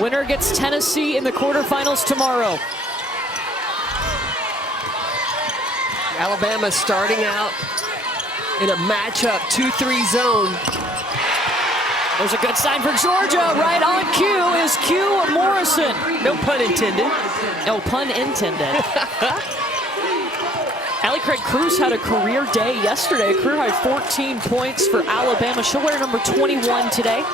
Winner gets Tennessee in the quarterfinals tomorrow. Alabama starting out in a matchup 2-3 zone. There's a good sign for Georgia. Right on cue is Q Morrison. No pun intended. No pun intended. Allie Craig Cruz had a career day yesterday. Career high 14 points for Alabama. She'll wear number 21 today.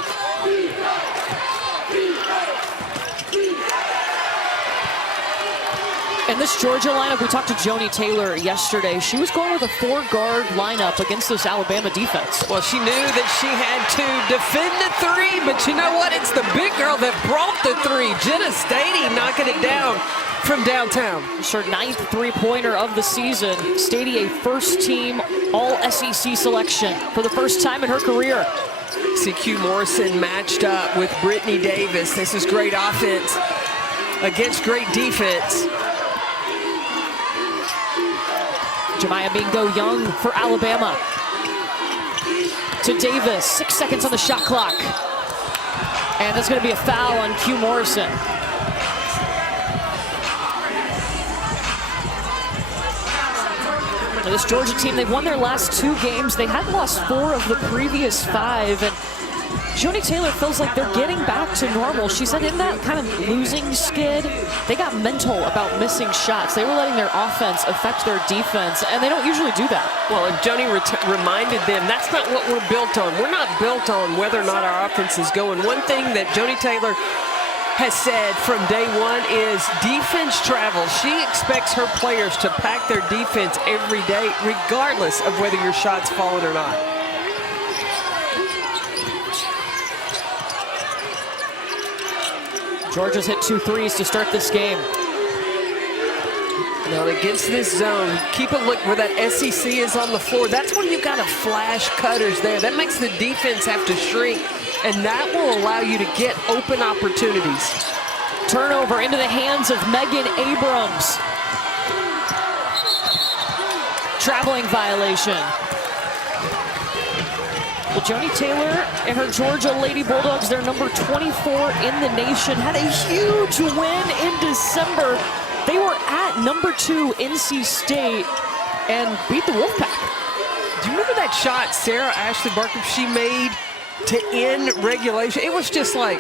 And this Georgia lineup, we talked to Joni Taylor yesterday. She was going with a 4-guard lineup against this Alabama defense. Well, she knew that she had to defend the three, but you know what? It's the big girl that brought the three. Jenna Stady knocking it down from downtown. It's her 9th three-pointer of the season. Stady, a first-team All-SEC selection for the first time in her career. CQ Morrison matched up with Brittany Davis. This is great offense against great defense. Jemiah Mingo Young for Alabama. To Davis, 6 seconds on the shot clock. And that's going to be a foul on Q Morrison. Now this Georgia team, they've won their last 2 games. They had lost 4 of the previous 5. And Joni Taylor feels like they're getting back to normal. She said in that kind of losing skid, they got mental about missing shots. They were letting their offense affect their defense, and they don't usually do that. Well, and Joni reminded them, that's not what we're built on. We're not built on whether or not our offense is going. One thing that Joni Taylor has said from day one is defense travels. She expects her players to pack their defense every day, regardless of whether your shot's falling or not. Georgia's hit 2 threes to start this game. Now against this zone, keep a look where that SEC is on the floor. That's when you've got to flash cutters there. That makes the defense have to shrink, and that will allow you to get open opportunities. Turnover into the hands of Megan Abrams. Traveling violation. Well, Joni Taylor and her Georgia Lady Bulldogs, they're number 24 in the nation, had a huge win in December. They were at number 2 NC State and beat the Wolfpack. Do you remember that shot Sarah Ashley Barker she made to end regulation? It was just like,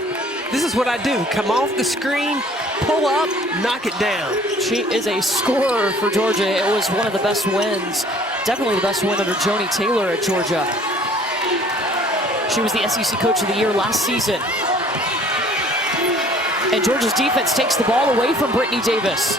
this is what I do. Come off the screen, pull up, knock it down. She is a scorer for Georgia. It was one of the best wins, definitely the best win under Joni Taylor at Georgia. She was the SEC Coach of the Year last season. And Georgia's defense takes the ball away from Brittany Davis.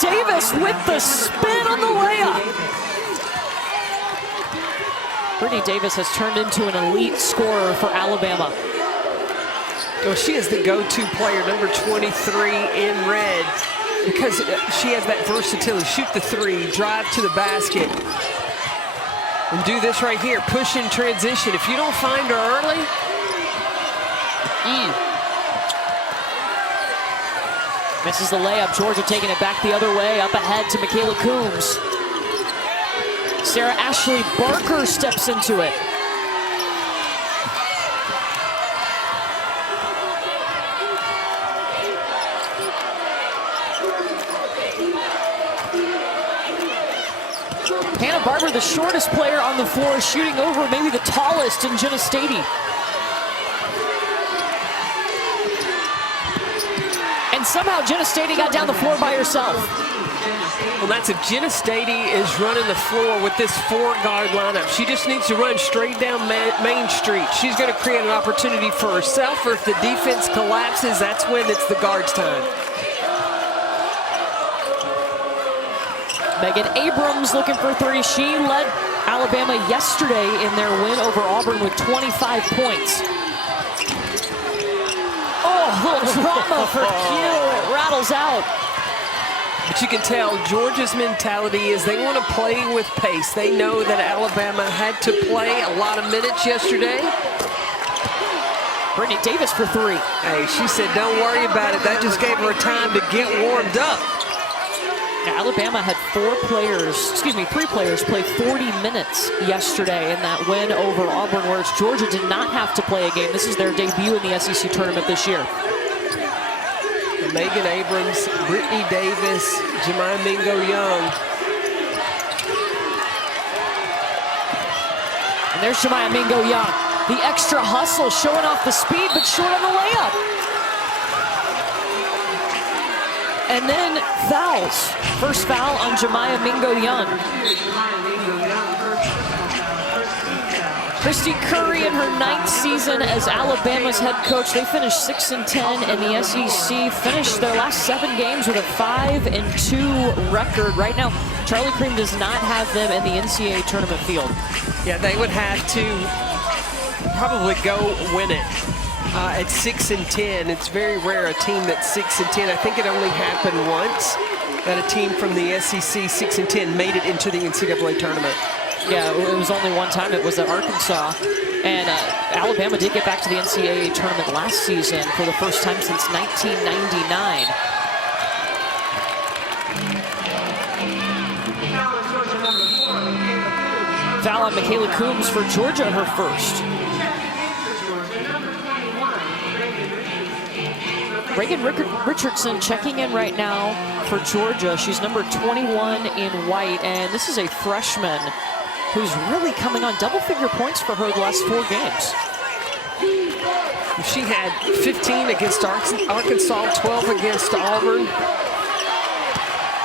Davis with the spin on the layup. Brittany Davis has turned into an elite scorer for Alabama. Well, she is the go-to player, number 23 in red, because she has that versatility. Shoot the three, drive to the basket, and do this right here, push in transition. If you don't find her early, misses the layup. Georgia taking it back the other way, up ahead to Michaela Coombs. Sarah Ashley Barker steps into it. Hannah Barber, the shortest player on the floor, shooting over maybe the tallest in Jenna Stady. And somehow Jenna Stady got down the floor by herself. Well, that's if Jenna Stady is running the floor with this 4-guard lineup. She just needs to run straight down Main Street. She's going to create an opportunity for herself, or if the defense collapses, that's when it's the guards' time. Megan Abrams looking for 3. She led Alabama yesterday in their win over Auburn with 25 points. Oh, a little drama for Q. It rattles out. But you can tell Georgia's mentality is they want to play with pace. They know that Alabama had to play a lot of minutes yesterday. Brittany Davis for three. Hey, she said, don't worry about it. That just gave her time to get warmed up. Now, Alabama had three players play 40 minutes yesterday in that win over Auburn, whereas Georgia did not have to play a game. This is their debut in the SEC tournament this year. Megan Abrams, Brittany Davis, Jemiah Mingo-Young. And there's Jemiah Mingo-Young. The extra hustle, showing off the speed, but short on the layup. And then fouls. First foul on Jemiah Mingo-Young. Christy Curry in her 9th season as Alabama's head coach. They finished 6-10 in the SEC, finished their last 7 games with a 5-2 record. Right now, Charlie Creme does not have them in the NCAA tournament field. Yeah, they would have to probably go win it. At 6-10, it's very rare a team that's 6-10. I think it only happened once that a team from the SEC 6-10 made it into the NCAA tournament. Yeah, it was only one time. It was at Arkansas. And Alabama did get back to the NCAA tournament last season for the first time since 1999. Foul on Michaela Coombs for Georgia, her first. Reagan Richardson checking in right now for Georgia. She's number 21 in white, and this is a freshman who's really coming on. Double-figure points for her the last 4 games. She had 15 against Arkansas, 12 against Auburn.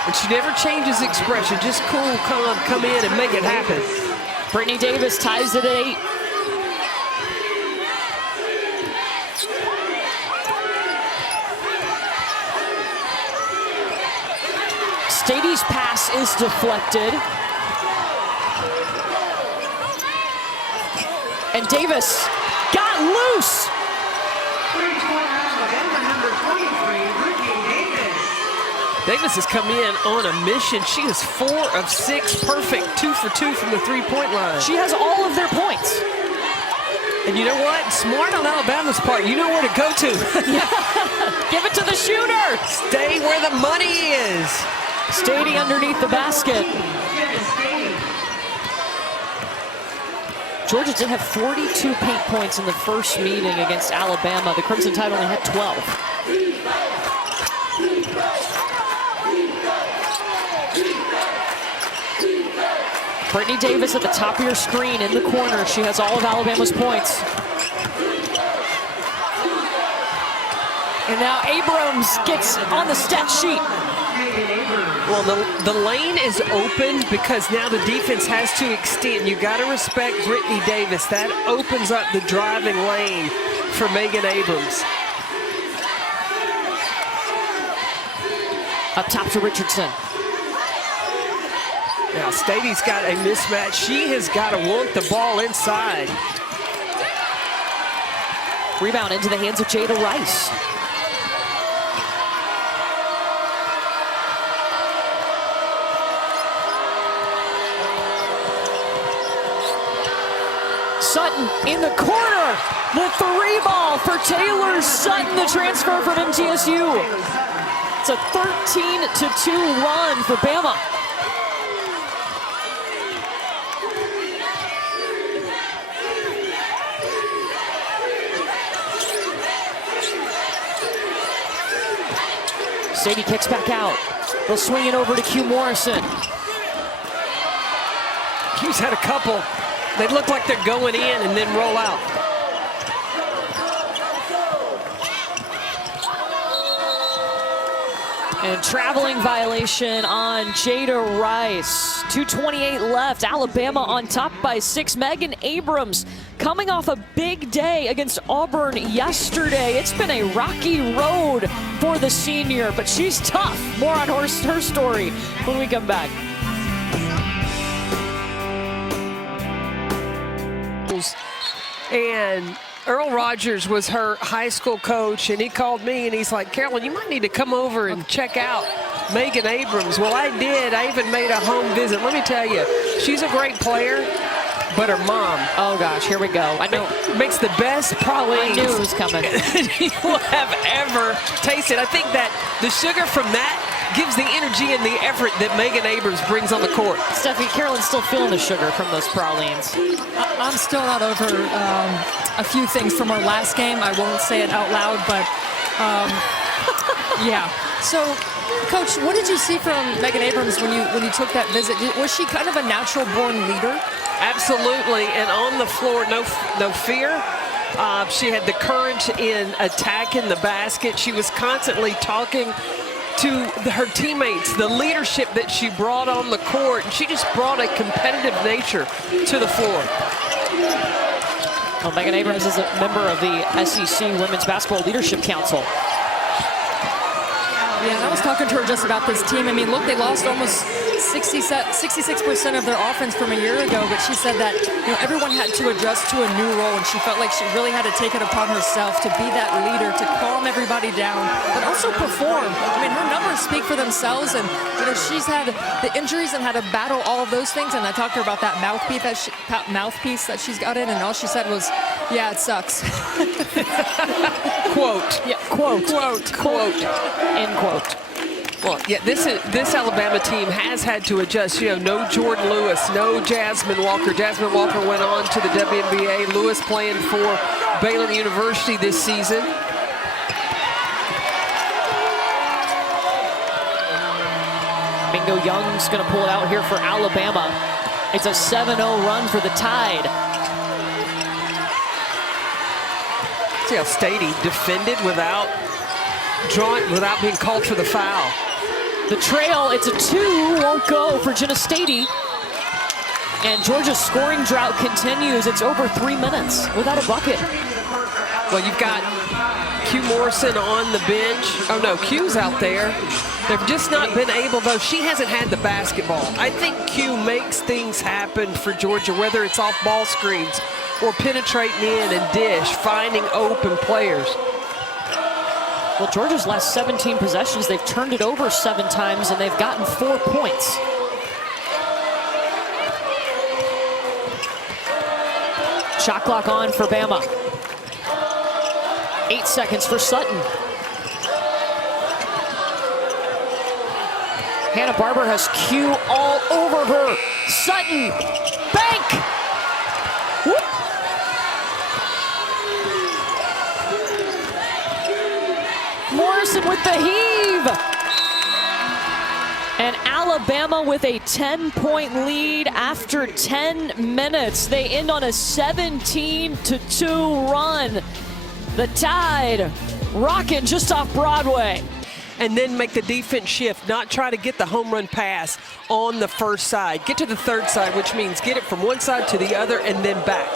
And she never changes expression. Just cool, calm, come in and make it happen. Brittany Davis ties it at 8. Stady's pass is deflected. And Davis got loose. Davis has come in on a mission. She is 4 of 6, perfect, 2 for 2 from the three-point line. She has all of their points. And you know what? Smart on Alabama's part. You know where to go to. Give it to the shooter. Stay where the money is. Stady underneath the basket. Georgia did have 42 paint points in the first meeting against Alabama. The Crimson Tide only had 12. Brittany Davis at the top of your screen in the corner. She has all of Alabama's points. And now Abrams gets on the stat sheet. Well, the lane is open because now the defense has to extend. You got to respect Brittany Davis. That opens up the driving lane for Megan Abrams. Up top to Richardson. Now, Stady's got a mismatch. She has got to want the ball inside. Rebound into the hands of Jada Rice. Sutton in the corner. The 3-ball for Taylor Sutton, the transfer from MTSU. It's a 13-2 run for Bama. Stady kicks back out. They'll swing it over to Q Morrison. Q's had a couple. They look like they're going in and then roll out. And traveling violation on Jada Rice. 2:28 left. Alabama on top by 6. Megan Abrams coming off a big day against Auburn yesterday. It's been a rocky road for the senior, but she's tough. More on her story when we come back. And Earl Rogers was her high school coach, and he called me and he's like, Carolyn, you might need to come over and check out Megan Abrams. Well, I did. I even made a home visit. Let me tell you, she's a great player. but her mom. Oh gosh, here we go. I know. Makes the best pralines I knew it was coming. you will have ever tasted. I think that the sugar from that gives the energy and the effort that Megan Abrams brings on the court. Steffi, Carolyn's still feeling the sugar from those pralines. I'm still not over a few things from our last game. I won't say it out loud, but yeah. So, Coach, what did you see from Megan Abrams when you took that visit? Was she kind of a natural-born leader? Absolutely, and on the floor, no fear. She had the courage in attacking the basket. She was constantly talking to her teammates, the leadership that she brought on the court. And she just brought a competitive nature to the floor. Well, Megan Abrams is a member of the SEC Women's Basketball Leadership Council. Yeah, and I was talking to her just about this team. I mean, look, they lost almost 66% of their offense from a year ago, but she said that everyone had to adjust to a new role, and she felt like she really had to take it upon herself to be that leader, to calm everybody down, but also perform. I mean, her numbers speak for themselves, and she's had the injuries and had to battle all of those things. And I talked to her about that mouthpiece that she's got in, and all she said was, "Yeah, it sucks." Quote. Yeah, quote. End quote. Well, yeah, this Alabama team has had to adjust. No Jordan Lewis, no Jasmine Walker. Jasmine Walker went on to the WNBA. Lewis playing for Baylor University this season. Mingo Young's going to pull it out here for Alabama. It's a 7-0 run for the Tide. See how Stady defended without being called for the foul. The trail, it's a 2, won't go for Jenna Stady. And Georgia's scoring drought continues. It's over 3 minutes without a bucket. Well, you've got Q Morrison on the bench. Oh no, Q's out there. They've just not been able, though. She hasn't had the basketball. I think Q makes things happen for Georgia, whether it's off ball screens or penetrating in and dish, finding open players. Well, Georgia's last 17 possessions, they've turned it over 7 times, and they've gotten 4 points. Shot clock on for Bama. 8 seconds for Sutton. Hannah Barber has Q all over her. Sutton, bank! Whoop. Morrison with the heave. And Alabama with a 10-point lead after 10 minutes. They end on a 17-2 run. The Tide rocking just off Broadway. And then make the defense shift, not try to get the home run pass on the first side. Get to the third side, which means get it from one side to the other and then back.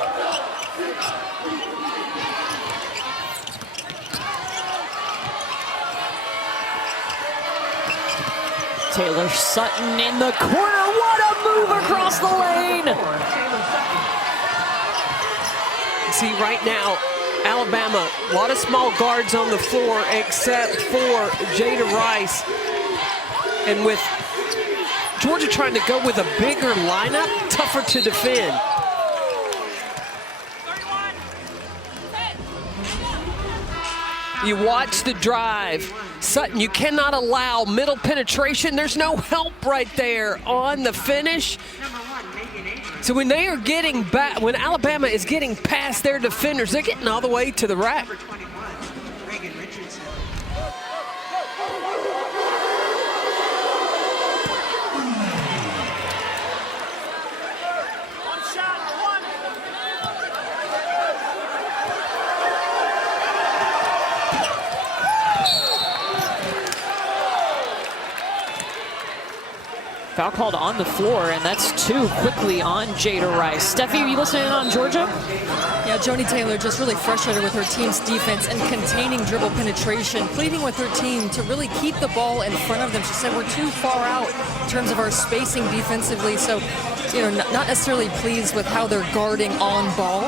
Taylor Sutton in the corner. What a move across the lane. See, right now, Alabama, a lot of small guards on the floor except for Jada Rice. And with Georgia trying to go with a bigger lineup, tougher to defend. You watch the drive. Sutton, you cannot allow middle penetration. There's no help right there on the finish. So when they are getting back, when Alabama is getting past their defenders, they're getting all the way to the rack. Foul called on the floor, and that's 2 quickly on Jada Rice. Steffi, are you listening on Georgia? Yeah, Joni Taylor just really frustrated with her team's defense and containing dribble penetration, pleading with her team to really keep the ball in front of them. She said we're too far out in terms of our spacing defensively, so not necessarily pleased with how they're guarding on ball.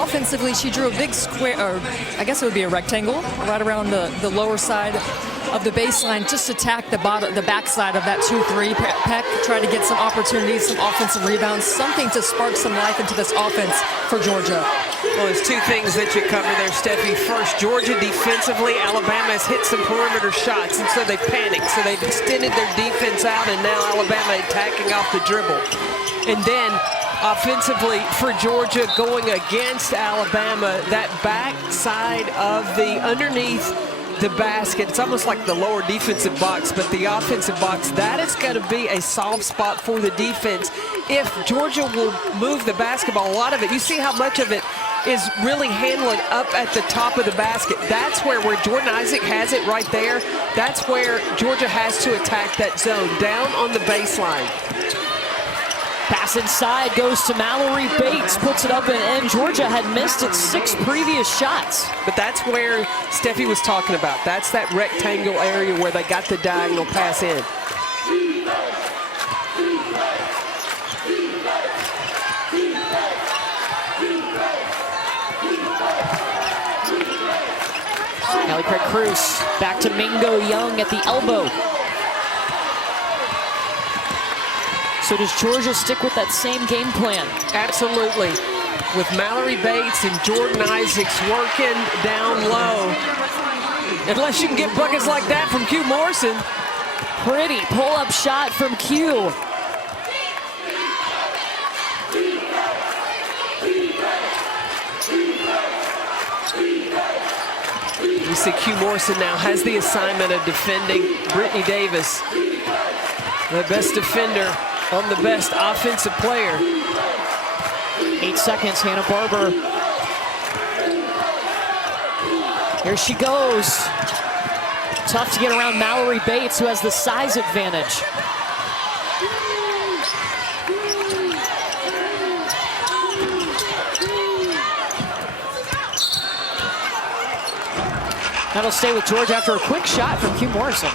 Offensively, she drew a big square, or I guess it would be a rectangle, right around the lower side of the baseline, just attack the backside of that 2-3. Peck try to get some opportunities, some offensive rebounds, something to spark some life into this offense for Georgia. Well, there's two things that you cover there, Steffi. First, Georgia defensively, Alabama has hit some perimeter shots, and so they panicked. So they've extended their defense out, and now Alabama attacking off the dribble. And then offensively for Georgia going against Alabama, that backside of the underneath the basket, it's almost like the lower defensive box, but the offensive box, that is going to be a soft spot for the defense. If Georgia will move the basketball, a lot of it, you see how much of it is really handling up at the top of the basket. That's where Jordan Isaac has it right there. That's where Georgia has to attack that zone, down on the baseline. Pass inside goes to Mallory Bates, puts it up and in. Georgia had missed its 6 previous shots. But that's where Steffi was talking about. That's that rectangle area where they got the diagonal pass in. Allie Craig Cruz back to Mingo Young at the elbow. So does Georgia stick with that same game plan? Absolutely. With Mallory Bates and Jordan Isaacs working down low. Unless you can get buckets like that from Q Morrison. Pretty pull-up shot from Q. You see Q Morrison now has the assignment of defending Brittany Davis, the best defender on the best offensive player. 8 seconds, Hannah Barber. Here she goes. Tough to get around Mallory Bates, who has the size advantage. That'll stay with Georgia after a quick shot from Q Morrison.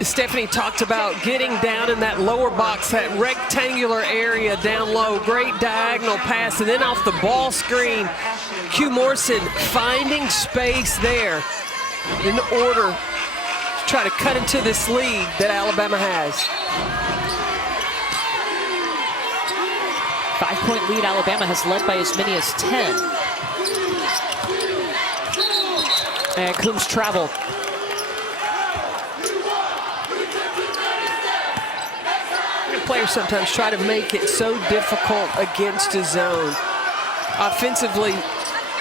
Stephanie talked about getting down in that lower box, that rectangular area down low. Great diagonal pass, and then off the ball screen, Q Morrison finding space there in order to try to cut into this lead that Alabama has. 5-point lead, Alabama has led by as many as 10. And Coombs travel. Players sometimes try to make it so difficult against a zone. Offensively,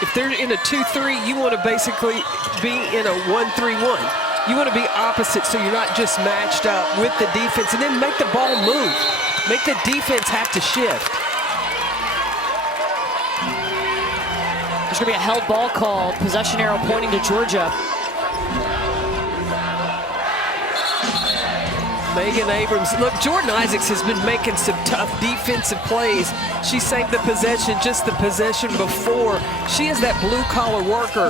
if they're in a 2-3, you want to basically be in a 1-3-1. You want to be opposite so you're not just matched up with the defense, and then make the ball move. Make the defense have to shift. There's going to be a held ball called. Possession arrow pointing to Georgia. Megan Abrams. Look, Jordan Isaacs has been making some tough defensive plays. She saved the possession just the possession before. She is that blue-collar worker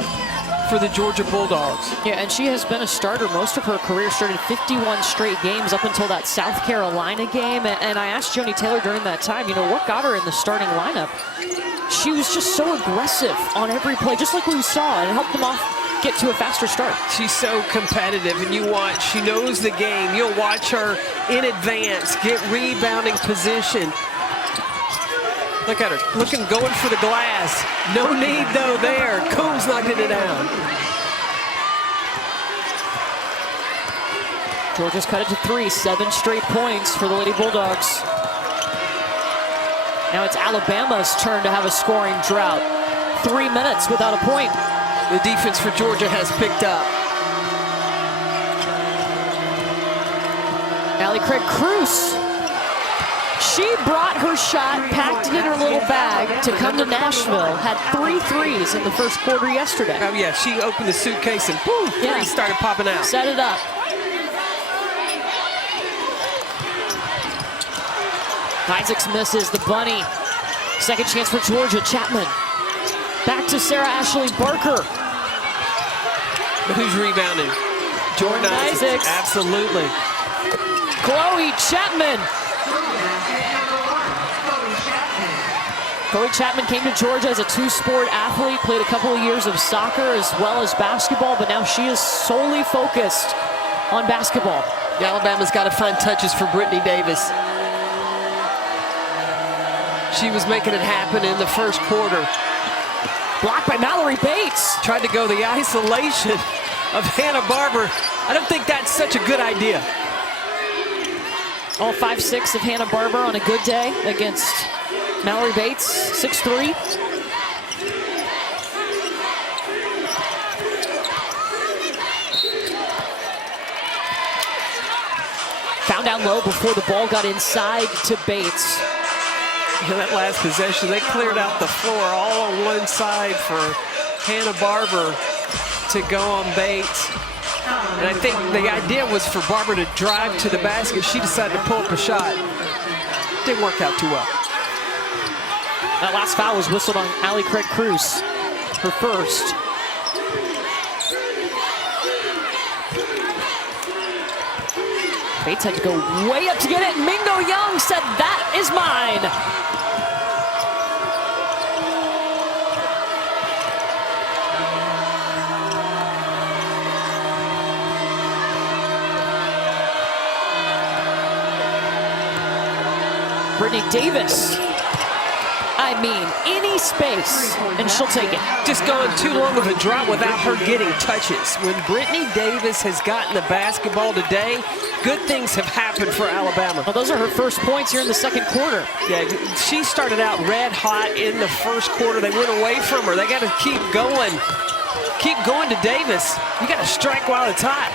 for the Georgia Bulldogs. Yeah, and she has been a starter most of her career, started 51 straight games up until that South Carolina game. And I asked Joni Taylor during that time, you know, what got her in the starting lineup? She was just so aggressive on every play, just like we saw, and it helped them get to a faster start. She's so competitive, and you watch, she knows the game. You'll watch her in advance, get rebounding position. Look at her, going for the glass. No need though there. Coombs knocking it down. Georgia's cut it to 3, 7 straight points for the Lady Bulldogs. Now it's Alabama's turn to have a scoring drought. 3 minutes without a point. The defense for Georgia has picked up. Allie Craig Cruz. She brought her shot, packed it in her little bag to come to Nashville. Had 3 threes in the first quarter yesterday. Oh yeah, she opened the suitcase and boom, yeah, started popping out. Set it up. Isaacs misses the bunny. Second chance for Georgia. Chapman. Back to Sarah Ashley Barker. But who's rebounding? Jordan Isaacs. Absolutely. Chloe Chapman. Chloe Chapman came to Georgia as a two-sport athlete, played a couple of years of soccer as well as basketball, but now she is solely focused on basketball. Alabama's got to find touches for Brittany Davis. She was making it happen in the first quarter. Blocked by Mallory Bates. Tried to go the isolation of Hannah Barber. I don't think that's such a good idea. All 5'6" of Hannah Barber on a good day against Mallory Bates, 6'3". Found down low before the ball got inside to Bates. In that last possession, they cleared out the floor all on one side for Hannah Barber to go on Bates. And I think the idea was for Barber to drive to the basket. She decided to pull up a shot. Didn't work out too well. That last foul was whistled on Allie Craig Cruz, her first. Bates had to go way up to get it. Mingo Young said, "That is mine." Brittany Davis. I mean, any space, and she'll take it. Just gone too long of a drought without her getting touches. When Brittany Davis has gotten the basketball today, good things have happened for Alabama. Well, those are her first points here in the second quarter. Yeah, she started out red hot in the first quarter. They went away from her. They got to keep going. Keep going to Davis. You got to strike while it's hot.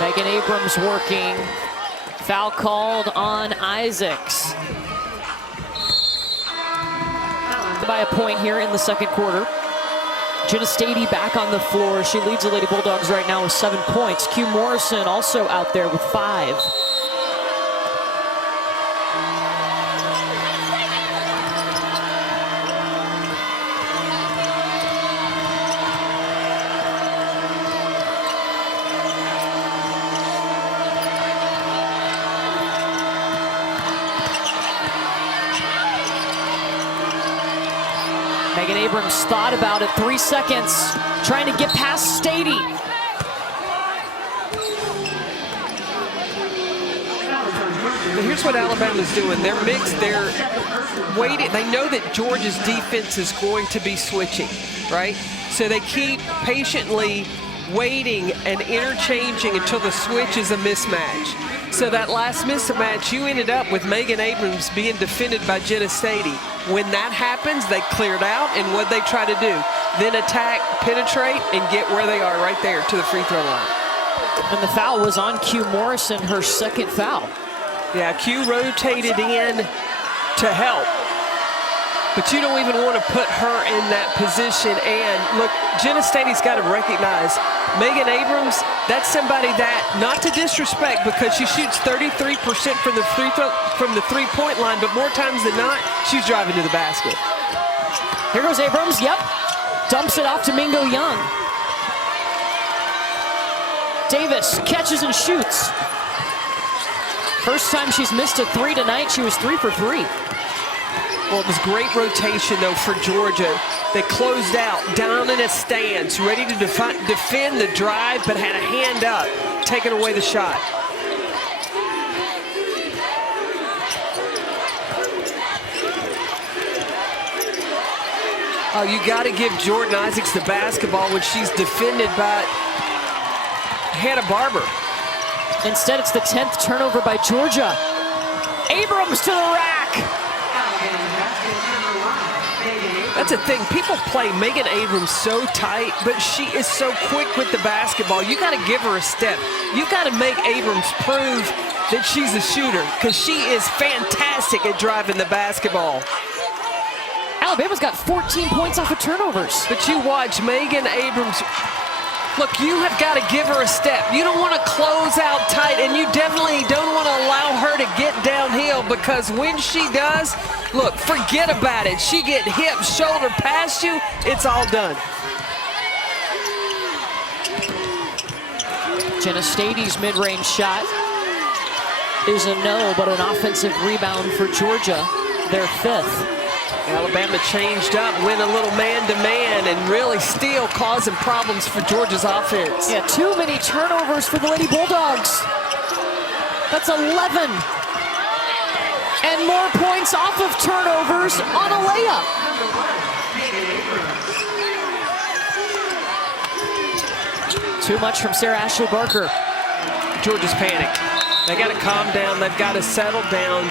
Megan Abrams working. Foul called on Isaacs. By a point here in the second quarter. Jenna Stady back on the floor. She leads the Lady Bulldogs right now with 7 points. Q Morrison also out there with 5. Megan Abrams thought about it, 3 seconds, trying to get past Stady. But here's what Alabama's doing. They're mixed, they're waiting. They know that Georgia's defense is going to be switching, right? So they keep patiently waiting and interchanging until the switch is a mismatch. So that last mismatch, you ended up with Megan Abrams being defended by Jenna Stady. When that happens, they cleared out, and what they try to do, then attack, penetrate, and get where they are right there to the free throw line. And the foul was on Q Morrison, her second foul. Yeah, Q rotated in to help. But you don't even want to put her in that position. And look, Jenna Stady's got to recognize Megan Abrams, that's somebody that, not to disrespect, because she shoots 33% from the three-point line, but more times than not, she's driving to the basket. Here goes Abrams, yep. Dumps it off to Mingo Young. Davis catches and shoots. First time she's missed a 3 tonight. She was 3 for 3. Well, it was great rotation, though, for Georgia. They closed out, down in a stance, ready to defend the drive, but had a hand up, taking away the shot. Oh, you got to give Jordan Isaacs the basketball when she's defended by Hannah Barber. Instead, it's the 10th turnover by Georgia. Abrams to the rack. That's the thing. People play Megan Abrams so tight, but she is so quick with the basketball. You got to give her a step. You got to make Abrams prove that she's a shooter, because she is fantastic at driving the basketball. Alabama's got 14 points off of turnovers. But you watch Megan Abrams. Look, you have got to give her a step. You don't want to close out tight, and you definitely don't want to allow her to get downhill, because when she does, look, forget about it. She get hip, shoulder past you, it's all done. Jenna Stady's mid-range shot is a no, but an offensive rebound for Georgia, their 5th. Alabama changed up, went a little man-to-man, and really still causing problems for Georgia's offense. Yeah, too many turnovers for the Lady Bulldogs. That's 11. And more points off of turnovers on a layup. Too much from Sarah Ashley Barker. Georgia's panicked. They got to calm down. They've got to settle down.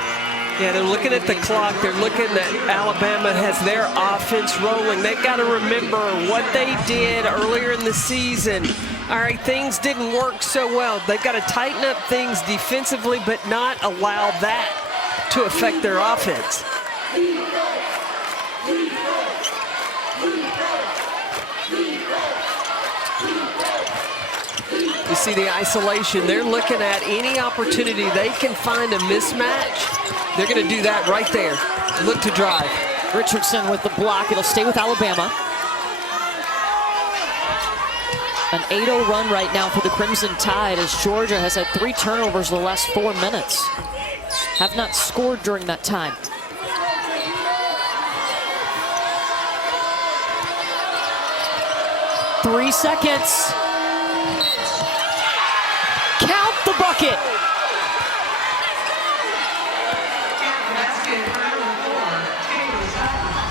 Yeah, they're looking at the clock. They're looking at Alabama has their offense rolling. They've got to remember what they did earlier in the season. All right, things didn't work so well. They've got to tighten up things defensively, but not allow that to affect their offense. You see the isolation. They're looking at any opportunity they can find a mismatch. They're going to do that right there. Look to drive. Richardson with the block. It'll stay with Alabama. An 8-0 run right now for the Crimson Tide as Georgia has had 3 turnovers in the last 4 minutes. Have not scored during that time. Three seconds. Count the bucket.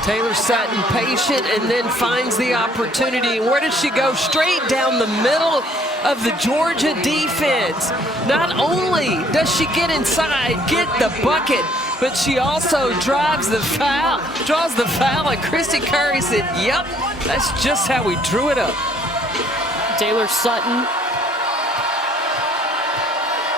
Taylor Sutton patient and then finds the opportunity. Where did she go? Straight down the middle of the Georgia defense. Not only does she get inside, get the bucket, but she also draws the foul, and Christy Curry said, yep, that's just how we drew it up. Taylor Sutton,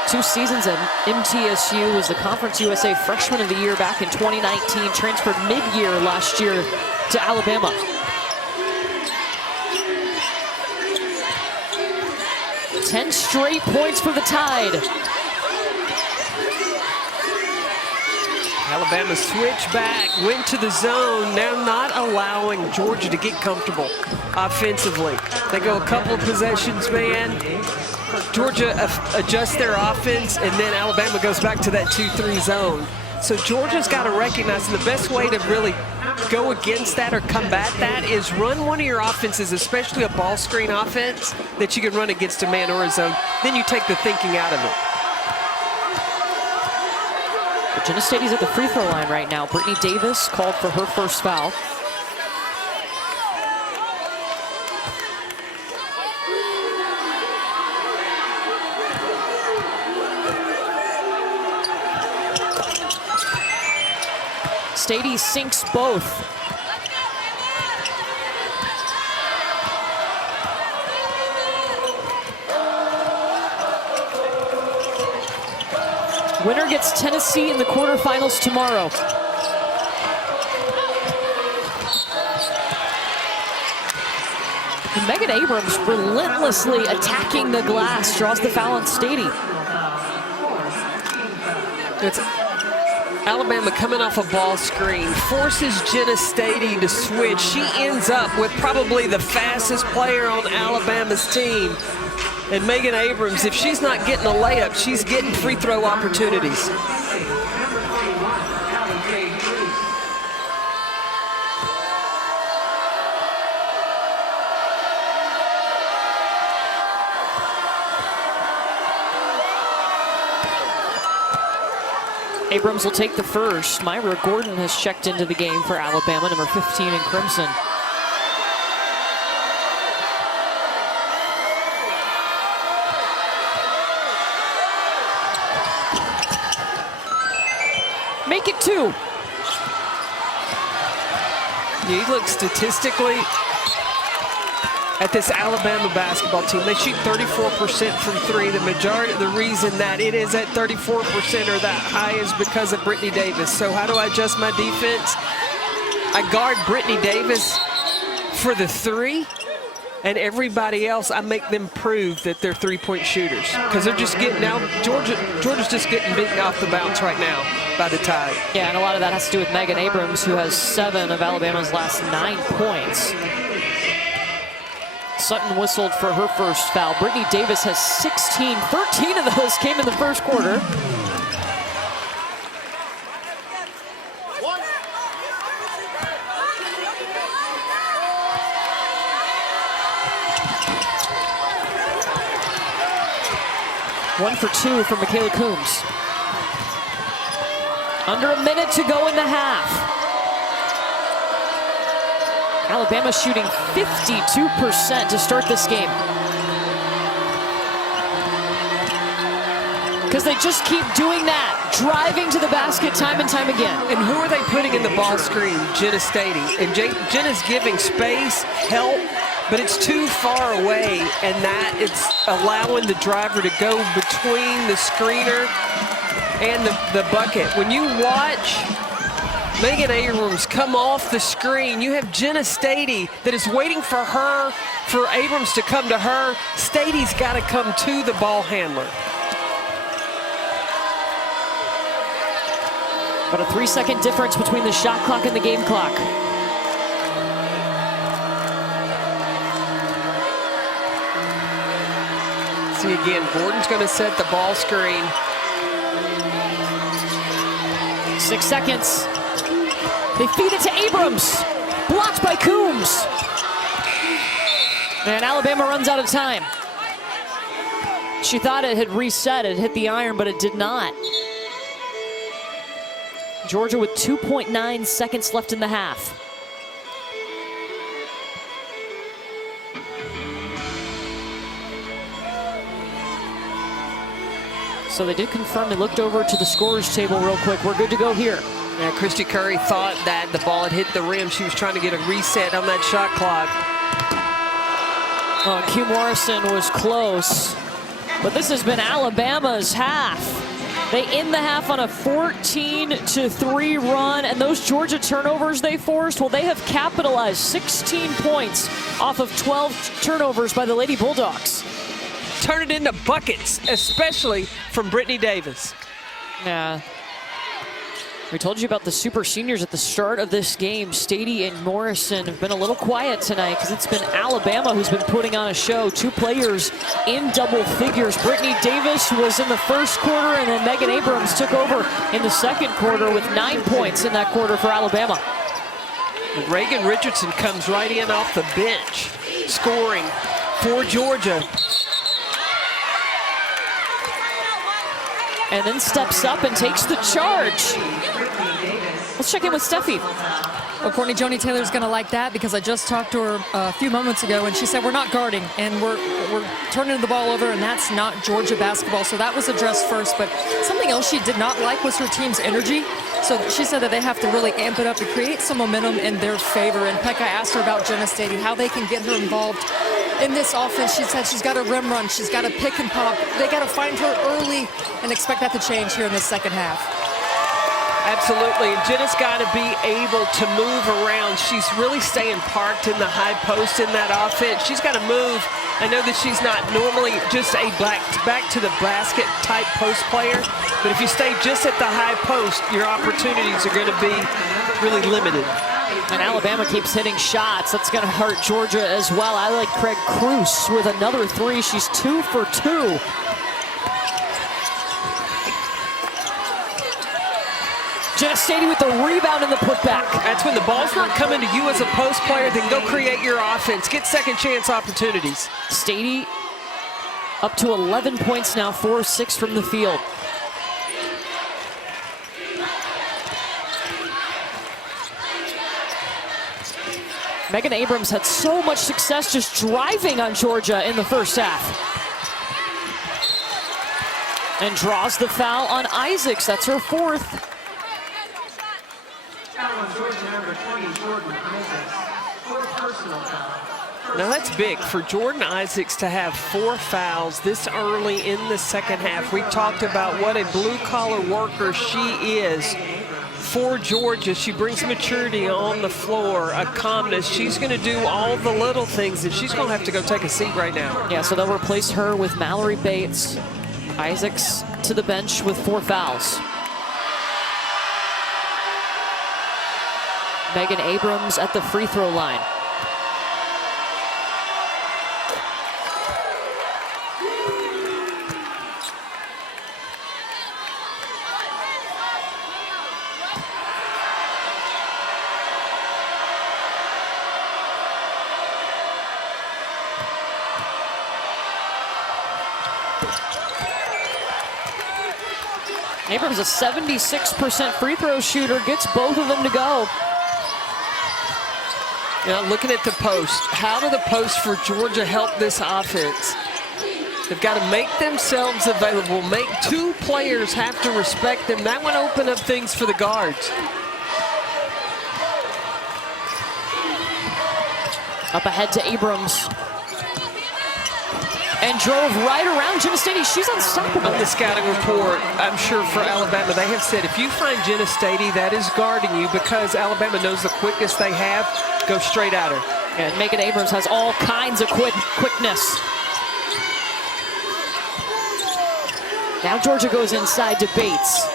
2 seasons at MTSU, was the Conference USA Freshman of the Year back in 2019, transferred mid-year last year to Alabama. Ten straight points for the Tide. Alabama switched back, went to the zone, now not allowing Georgia to get comfortable offensively. They go a couple of possessions, man. Georgia adjusts their offense, and then Alabama goes back to that 2-3 zone. So Georgia's got to recognize, and the best way to really go against that or combat that is run one of your offenses, especially a ball screen offense, that you can run against a man or a zone. Then you take the thinking out of it. Jenna Stady's at the free throw line right now. Brittany Davis called for her first foul. Stady sinks both. Winner gets Tennessee in the quarterfinals tomorrow. And Megan Abrams relentlessly attacking the glass, draws the foul on Stady. It's Alabama coming off a ball screen, forces Jenna Stady to switch. She ends up with probably the fastest player on Alabama's team. And Megan Abrams, if she's not getting a layup, she's getting free throw opportunities. Abrams will take the first. Myra Gordon has checked into the game for Alabama, number 15 in crimson. Make it 2. You look statistically at this Alabama basketball team. They shoot 34% from 3. The majority of the reason that it is at 34% or that high is because of Brittany Davis. So how do I adjust my defense? I guard Brittany Davis for the 3. And everybody else, I make them prove that they're three-point shooters. Because they're just getting now, Georgia's just getting beaten off the bounce right now by the Tide. Yeah, and a lot of that has to do with Megan Abrams, who has 7 of Alabama's last 9 points. Sutton whistled for her first foul. Brittany Davis has 16. 13 of those came in the first quarter. One for two from Michaela Coombs. Under a minute to go in the half. Alabama shooting 52% to start this game. Because they just keep doing that, driving to the basket time and time again. And who are they putting in the ball screen? Jenna Stady. And Jenna's giving space, help, but it's too far away, and that it's allowing the driver to go between the screener and the bucket. When you watch Megan Abrams come off the screen, you have Jenna Stady that is waiting for Abrams to come to her. Stady's got to come to the ball handler. But a 3-second difference between the shot clock and the game clock. See again, Gordon's going to set the ball screen. 6 seconds. They feed it to Abrams. Blocked by Coombs. And Alabama runs out of time. She thought it had reset, it hit the iron, but it did not. Georgia with 2.9 seconds left in the half. So they did confirm, they looked over to the scorer's table real quick. We're good to go here. Yeah, Christy Curry thought that the ball had hit the rim. She was trying to get a reset on that shot clock. Oh, Q Morrison was close. But this has been Alabama's half. They end the half on a 14-3 run, and those Georgia turnovers they forced, well, they have capitalized 16 points off of 12 turnovers by the Lady Bulldogs. Turn it into buckets, especially from Brittany Davis. Yeah. We told you about the super seniors at the start of this game. Stady and Morrison have been a little quiet tonight because it's been Alabama who's been putting on a show. Two players in double figures. Brittany Davis was in the first quarter, and then Megan Abrams took over in the second quarter with 9 points in that quarter for Alabama. Reagan Richardson comes right in off the bench, scoring for Georgia. And then steps up and takes the charge. Let's check in with Steffi. Well, Courtney, Joni Taylor's going to like that because I just talked to her a few moments ago, and she said we're not guarding, and we're turning the ball over, and that's not Georgia basketball. So that was addressed first. But something else she did not like was her team's energy. So she said that they have to really amp it up to create some momentum in their favor. And Pekka asked her about Jenna Stady, how they can get her involved in this offense. She said she's got a rim run, she's got a pick and pop. They got to find her early and expect that to change here in the second half. Absolutely, and Jenna's got to be able to move around. She's really staying parked in the high post in that offense. She's got to move. I know that she's not normally just a back to the basket type post player, but if you stay just at the high post, your opportunities are going to be really limited. And Alabama keeps hitting shots. That's going to hurt Georgia as well. I like Craig Cruz with another three. She's 2 for 2. Jenna Stady with the rebound and the putback. That's when the ball's not coming to you as a post player, then go create your offense. Get second chance opportunities. Stady up to 11 points now, 4-6 from the field. Megan Abrams had so much success just driving on Georgia in the first half. And draws the foul on Isaacs. That's her fourth. Now that's big for Jordan Isaacs to have 4 fouls this early in the second half. We talked about what a blue-collar worker she is for Georgia. She brings maturity on the floor, a calmness. She's going to do all the little things, and she's going to have to go take a seat right now. Yeah, so they'll replace her with Mallory Bates. Isaacs to the bench with 4 fouls. Megan Abrams at the free throw line. Abrams, a 76% free throw shooter, gets both of them to go. Now looking at the post, how do the posts for Georgia help this offense? They've got to make themselves available, make two players have to respect them. That would open up things for the guards. Up ahead to Abrams. And drove right around Genestady. She's unstoppable. On the scouting report, I'm sure for Alabama, they have said if you find Genestady that is guarding you because Alabama knows the quickness they have, go straight at her. And Megan Abrams has all kinds of quickness. Now Georgia goes inside to Bates.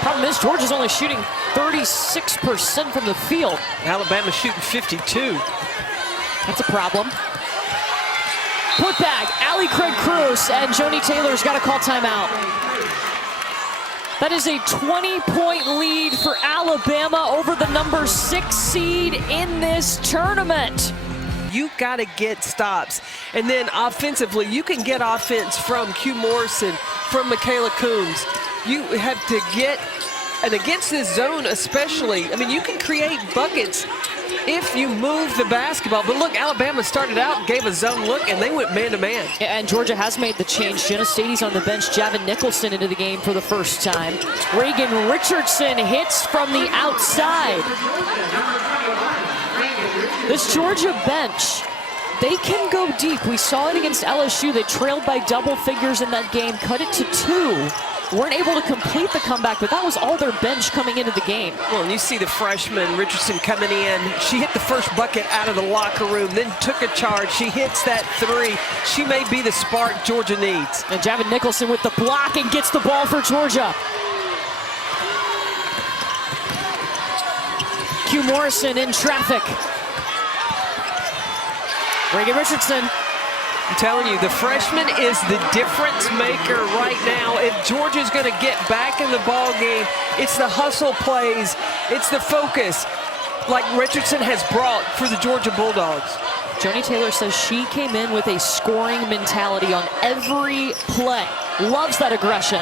Problem is, Georgia's only shooting 36% from the field. Alabama shooting 52. That's a problem. Put back, Allie Craig Cruz, and Joni Taylor's got to call timeout. That is a 20-point lead for Alabama over the number 6 seed in this tournament. You got to get stops. And then offensively, you can get offense from Q Morrison, from Michaela Coombs. You have to get, and against this zone especially, I mean, you can create buckets if you move the basketball. But look, Alabama started out, gave a zone look, and they went man-to-man. Yeah, and Georgia has made the change. Genestady's on the bench. Javin Nicholson into the game for the first time. Reagan Richardson hits from the outside. This Georgia bench, they can go deep. We saw it against LSU. They trailed by double figures in that game, cut it to 2. Weren't able to complete the comeback, but that was all their bench coming into the game. Well, and you see the freshman, Richardson, coming in. She hit the first bucket out of the locker room, then took a charge. She hits that 3. She may be the spark Georgia needs. And Javin Nicholson with the block and gets the ball for Georgia. Q Morrison in traffic. Reagan Richardson. I'm telling you, the freshman is the difference maker right now. If Georgia's going to get back in the ball game, it's the hustle plays, it's the focus, like Richardson has brought for the Georgia Bulldogs. Joni Taylor says she came in with a scoring mentality on every play. Loves that aggression.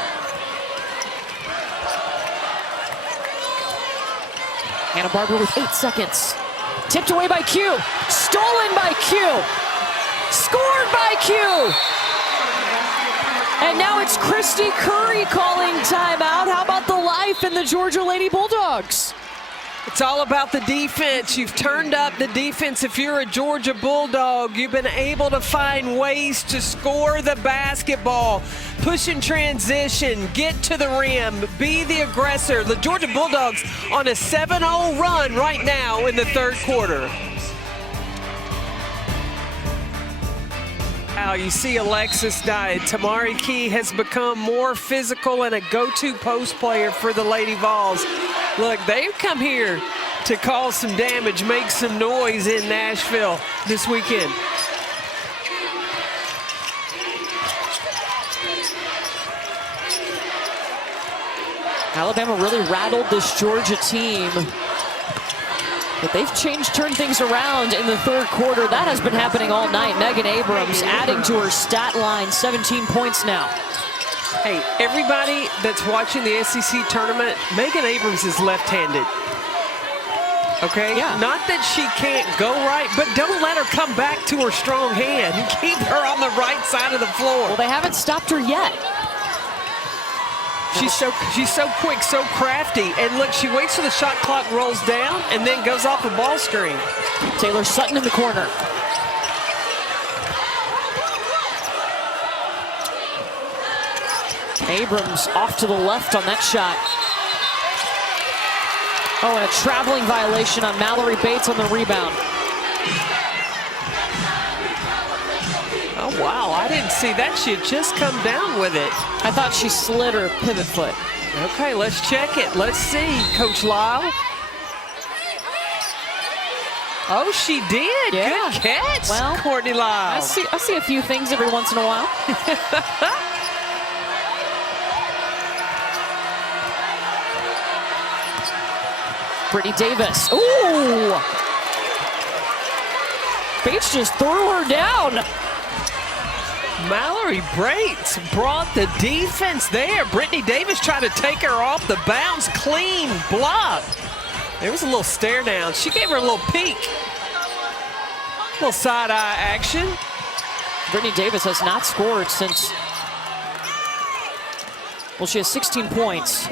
Hannah Barber with 8 seconds. Tipped away by Q. Stolen by Q. Scored by Q. And now it's Christy Curry calling timeout. How about the life in the Georgia Lady Bulldogs? It's all about the defense. You've turned up the defense. If you're a Georgia Bulldog, you've been able to find ways to score the basketball. Push in transition, get to the rim, be the aggressor. The Georgia Bulldogs on a 7-0 run right now in the third quarter. Now you see Alexis Dye. Tamari Key has become more physical and a go-to post player for the Lady Vols. Look, they've come here to cause some damage, make some noise in Nashville this weekend. Alabama really rattled this Georgia team. But they've turned things around in the third quarter. That has been happening all night. Megan Abrams adding to her stat line, 17 points now. Hey, everybody that's watching the SEC tournament, Megan Abrams is left-handed. Okay? Yeah. Not that she can't go right, but don't let her come back to her strong hand. Keep her on the right side of the floor. Well, they haven't stopped her yet. She's so quick, so crafty. And look, she waits till the shot clock rolls down and then goes off the ball screen. Taylor Sutton in the corner. Abrams off to the left on that shot. Oh, and a traveling violation on Mallory Bates on the rebound. Oh, wow, I didn't see that. She had just come down with it. I thought she slid her pivot foot. Okay, let's check it. Let's see, Coach Lyle. Oh, she did. Yeah. Good catch, Well, Courtney Lyle. I see a few things every once in a while. Brittany Davis. Ooh! Bates just threw her down. Mallory Bates brought the defense there. Brittany Davis tried to take her off the bounce. Clean block. There was a little stare down. She gave her a little peek. Little side eye action. Brittany Davis has not scored since, well, she has 16 points.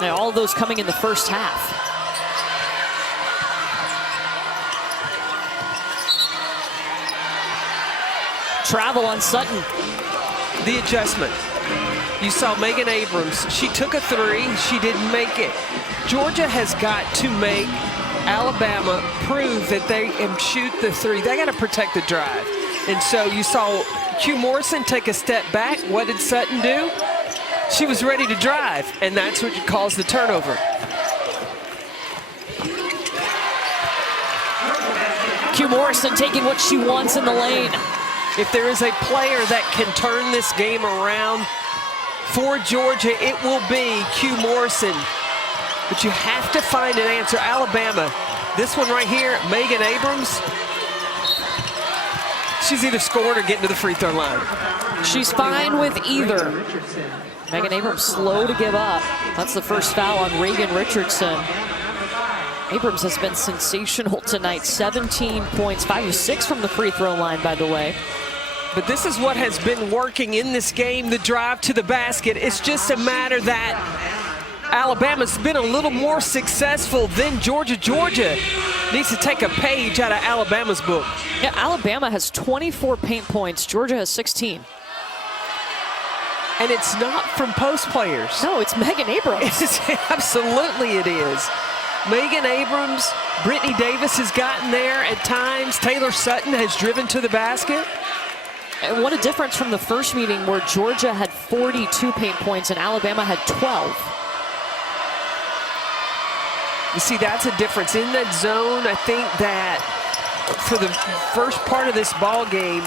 Now, all of those coming in the first half. Travel on Sutton. The adjustment. You saw Megan Abrams. She took a three. She didn't make it. Georgia has got to make Alabama prove that they can shoot the three. They got to protect the drive. And so you saw Q Morrison take a step back. What did Sutton do? She was ready to drive, and that's what caused the turnover. Q Morrison taking what she wants in the lane. If there is a player that can turn this game around for Georgia, it will be Q Morrison. But you have to find an answer. Alabama, this one right here, Megan Abrams, she's either scoring or getting to the free throw line. She's fine with either. Megan Abrams slow to give up. That's the first foul on Reagan Richardson. Abrams has been sensational tonight. 17 points, 5 of 6 from the free throw line, by the way. But this is what has been working in this game, the drive to the basket. It's just a matter that Alabama's been a little more successful than Georgia. Georgia needs to take a page out of Alabama's book. Yeah, Alabama has 24 paint points. Georgia has 16. And it's not from post players. No, it's Megan Abrams. Absolutely it is. Megan Abrams, Brittany Davis has gotten there at times. Taylor Sutton has driven to the basket. And what a difference from the first meeting where Georgia had 42 paint points and Alabama had 12. You see, that's a difference. In that zone, I think that for the first part of this ball game,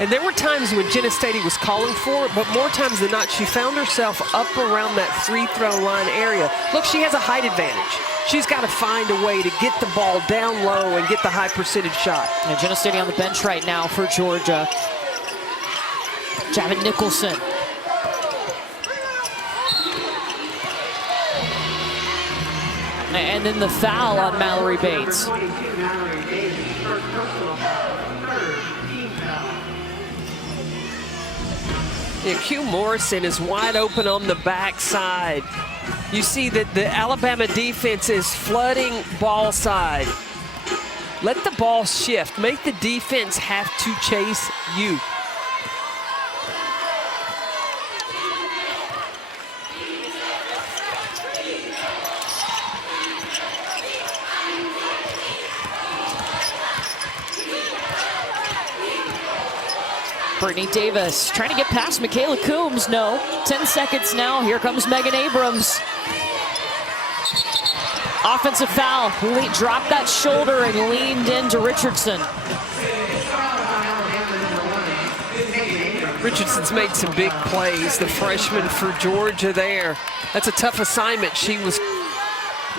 and there were times when Jenna Stady was calling for it, but more times than not, she found herself up around that free throw line area. Look, she has a height advantage. She's got to find a way to get the ball down low and get the high percentage shot. And Jenna Stady on the bench right now for Georgia. Javin Nicholson. And then the foul on Mallory Bates. Yeah, Q Morrison is wide open on the backside. You see that the Alabama defense is flooding ball side. Let the ball shift. Make the defense have to chase you. Brittany Davis trying to get past Michaela Coombs. No. 10 seconds now. Here comes Megan Abrams. Offensive foul. Dropped that shoulder and leaned into Richardson. Richardson's made some big plays, the freshman for Georgia there. That's a tough assignment. She was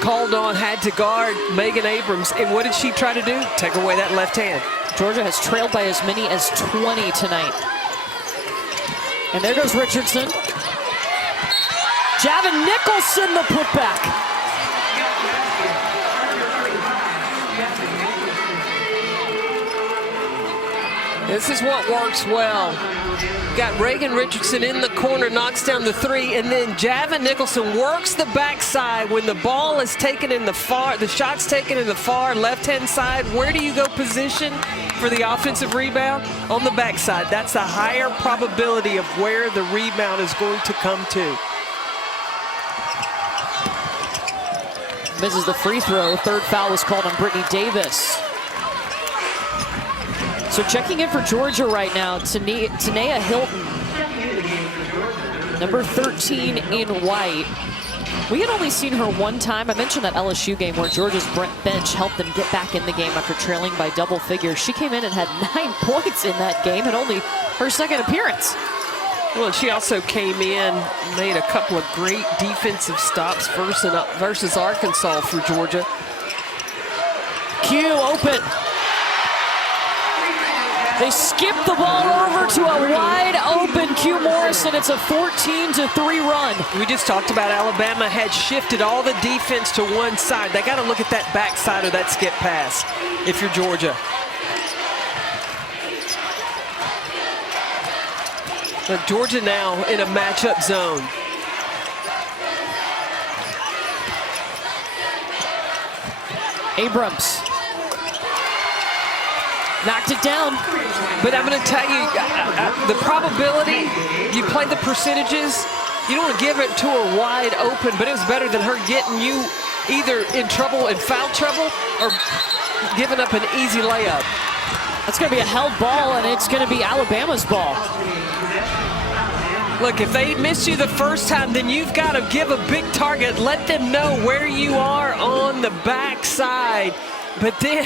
called on, had to guard Megan Abrams. And what did she try to do? Take away that left hand. Georgia has trailed by as many as 20 tonight. And there goes Richardson. Javin Nicholson, the putback. This is what works well. Got Reagan Richardson in the corner, knocks down the three, and then Javin Nicholson works the backside when the ball is taken in the far, the shot's taken in the far left-hand side. Where do you go position for the offensive rebound? On the backside. That's the higher probability of where the rebound is going to come to. Misses the free throw. Third foul was called on Brittany Davis. So checking in for Georgia right now, Tanea Hilton, number 13 in white. We had only seen her one time. I mentioned that LSU game where Georgia's bench helped them get back in the game after trailing by double figures. She came in and had 9 points in that game and only her second appearance. Well, she also came in, made a couple of great defensive stops versus Arkansas for Georgia. Q open. They skip the ball over to a wide open Q Morrison. It's a 14-3 run. We just talked about Alabama had shifted all the defense to one side. They got to look at that backside of that skip pass if you're Georgia. But Georgia now in a matchup zone. Abrams knocked it down. But I'm going to tell you, the probability, you play the percentages, you don't want to give it to her wide open, but it was better than her getting you either in trouble and foul trouble or giving up an easy layup. That's going to be a held ball, and it's going to be Alabama's ball. Look, if they miss you the first time, then you've got to give a big target. Let them know where you are on the backside. But then,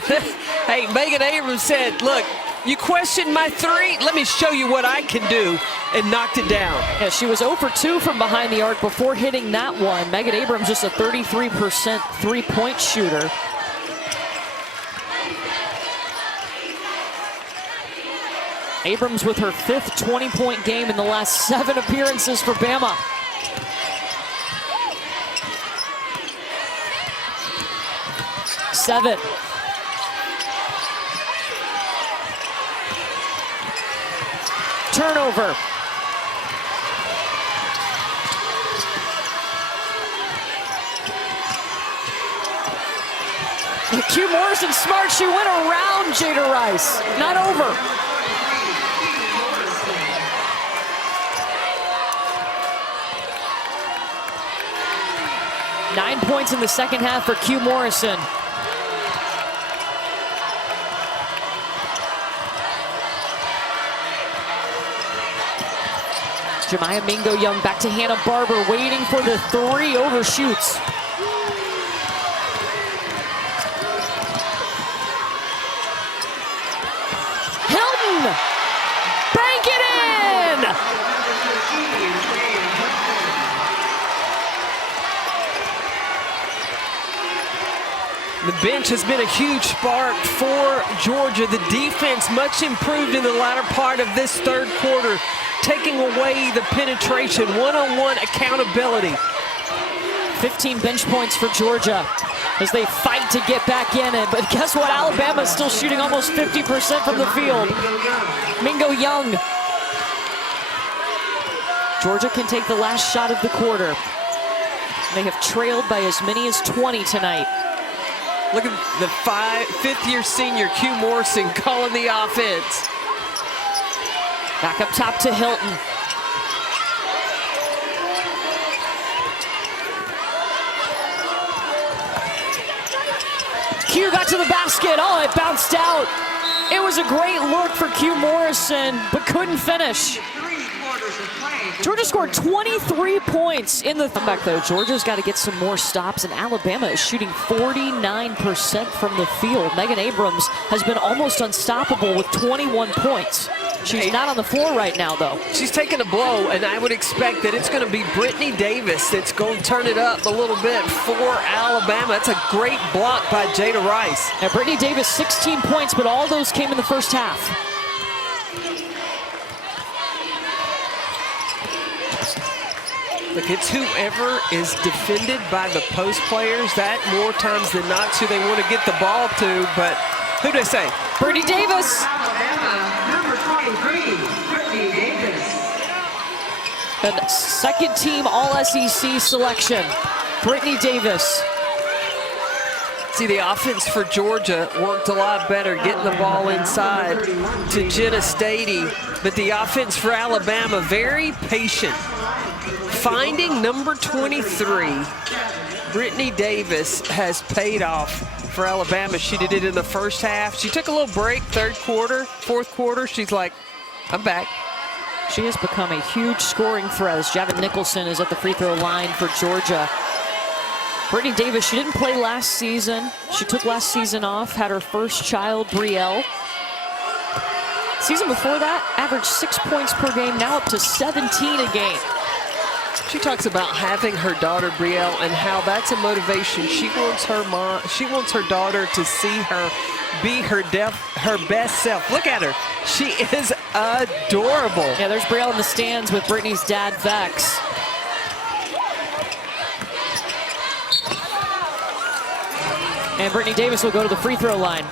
hey, Megan Abrams said, look, you questioned my three? Let me show you what I can do, and knocked it down. Yeah, she was 0 for 2 from behind the arc before hitting that one. Megan Abrams just a 33% three-point shooter. Abrams with her 5th 20-point game in the last 7 appearances for Bama. Seven. Turnover. Q Morrison smart. She went around Jada Rice, not over. Nine points in the second half for Q Morrison. Jemiah Mingo Young back to Hannah Barber, waiting for the three, overshoots. Hilton, bank it in! The bench has been a huge spark for Georgia. The defense much improved in the latter part of this third quarter, taking away the penetration, one-on-one accountability. 15 bench points for Georgia as they fight to get back in it. But guess what? Alabama's still shooting almost 50% from the field. Mingo Young. Georgia can take the last shot of the quarter. They have trailed by as many as 20 tonight. Look at the fifth-year senior Q Morrison calling the offense. Back up top to Hilton. Q got to the basket. Oh, it bounced out. It was a great look for Q Morrison, but couldn't finish. Georgia scored 23 points in the comeback, though. Georgia's got to get some more stops, and Alabama is shooting 49% from the field. Megan Abrams has been almost unstoppable with 21 points. She's not on the floor right now, though. She's taking a blow, and I would expect that it's going to be Brittany Davis that's going to turn it up a little bit for Alabama. It's a great block by Jada Rice. Now, Brittany Davis, 16 points, but all those came in the first half. Look, it's whoever is defended by the post players. That more times than not who they want to get the ball to. But who do they say? Brittany Davis. Number 23, Brittany Davis. And second team All-SEC selection, Brittany Davis. See, the offense for Georgia worked a lot better, getting the ball inside to Jenna Stady. But the offense for Alabama, very patient. Finding number 23, Brittany Davis, has paid off for Alabama. She did it in the first half. She took a little break, third quarter, fourth quarter. She's like, I'm back. She has become a huge scoring threat as Javon Nicholson is at the free throw line for Georgia. Brittany Davis, she didn't play last season. She took last season off, had her first child, Brielle. Season before that, averaged 6 points per game, now up to 17 a game. She talks about having her daughter Brielle and how that's a motivation. She wants her daughter to see her be her best self. Look at her. She is adorable. Yeah, there's Brielle in the stands with Brittany's dad, Vex. And Brittany Davis will go to the free throw line.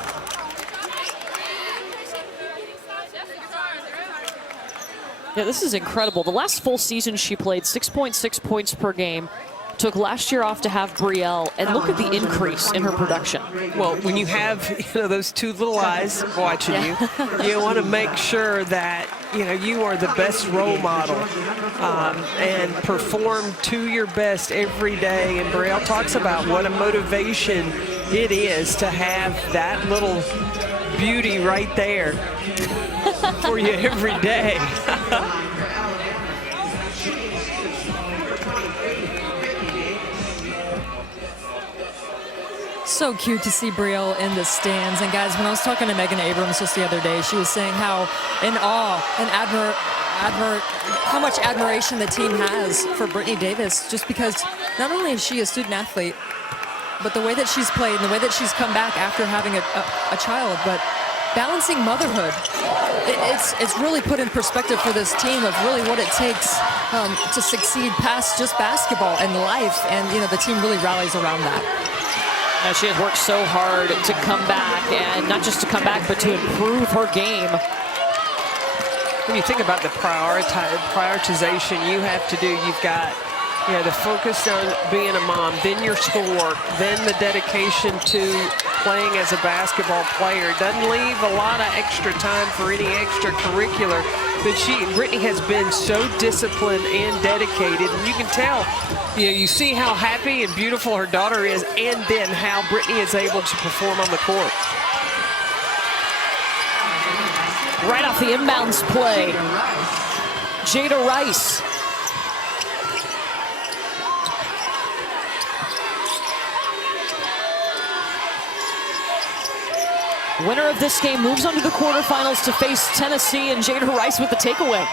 Yeah, this is incredible. The last full season she played 6.6 points per game. Took last year off to have Brielle, and look at the increase in her production. Well, when you have those two little eyes watching you, you want to make sure that you are the best role model and perform to your best every day. And Brielle talks about what a motivation it is to have that little beauty right there for you every day. So cute to see Brielle in the stands. And guys, when I was talking to Megan Abrams just the other day, she was saying how in awe and how much admiration the team has for Brittany Davis, just because not only is she a student athlete, but the way that she's played and the way that she's come back after having a child, but balancing motherhood. It's really put in perspective for this team of really what it takes to succeed past just basketball and life. And the team really rallies around that. Now she has worked so hard to come back, and not just to come back, but to improve her game. When you think about the prioritization you have to do, you've got the focus on being a mom, then your schoolwork, then the dedication to playing as a basketball player. It doesn't leave a lot of extra time for any extracurricular, but Brittany has been so disciplined and dedicated, and you can tell, you see how happy and beautiful her daughter is, and then how Brittany is able to perform on the court. Right off the inbounds play, Jada Rice. Winner of this game moves on to the quarterfinals to face Tennessee, and Jada Rice with the takeaway.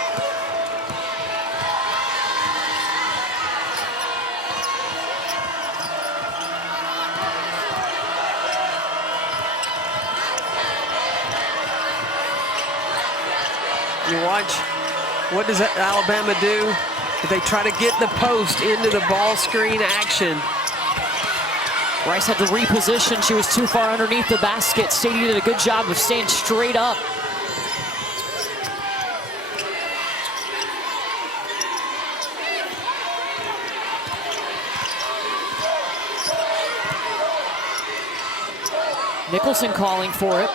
You watch, what does Alabama do? They try to get the post into the ball screen action. Rice had to reposition. She was too far underneath the basket. Sadie did a good job of staying straight up. Nicholson calling for it.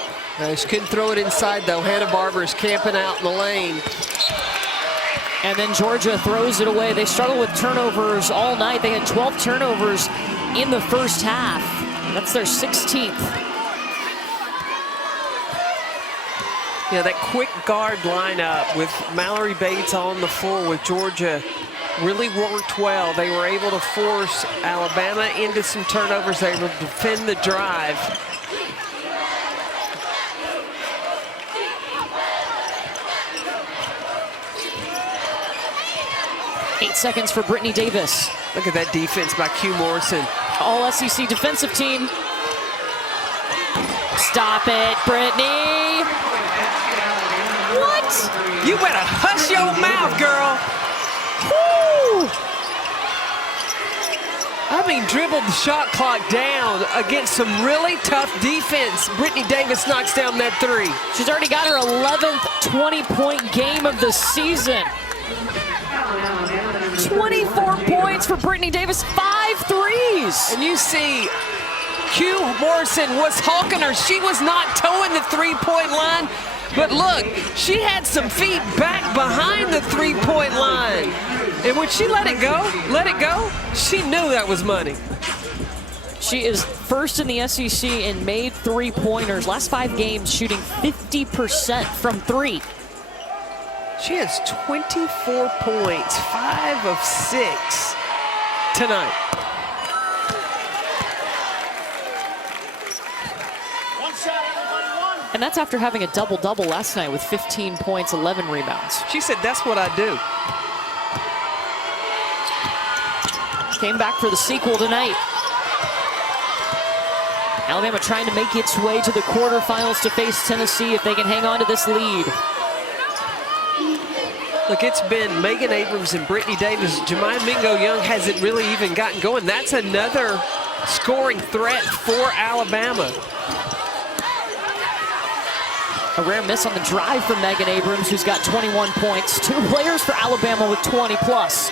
She couldn't throw it inside, though. Hannah Barber is camping out in the lane. And then Georgia throws it away. They struggled with turnovers all night. They had 12 turnovers in the first half. That's their 16th. That quick guard lineup with Mallory Bates on the floor with Georgia really worked well. They were able to force Alabama into some turnovers. They were able to defend the drive. Eight seconds for Brittany Davis. Look at that defense by Q Morrison. All SEC defensive team. Stop it, Brittany. What? You better hush your mouth, girl. Woo! I mean, dribbled the shot clock down against some really tough defense. Brittany Davis knocks down that three. She's already got her 11th 20-point game of the season. 24 points for Brittany Davis, 5 threes. And you see Q Morrison was hawking her. She was not towing the three-point line. But look, she had some feet back behind the three-point line. And when she let it go, she knew that was money. She is first in the SEC in made three-pointers. Last 5 games shooting 50% from three. She has 24 points, 5 of 6 tonight. And that's after having a double-double last night with 15 points, 11 rebounds. She said, that's what I do. Came back for the sequel tonight. Alabama trying to make its way to the quarterfinals to face Tennessee if they can hang on to this lead. Look, it's been Megan Abrams and Brittany Davis. Jemima Mingo-Young hasn't really even gotten going. That's another scoring threat for Alabama. A rare miss on the drive from Megan Abrams, who's got 21 points. Two players for Alabama with 20 plus.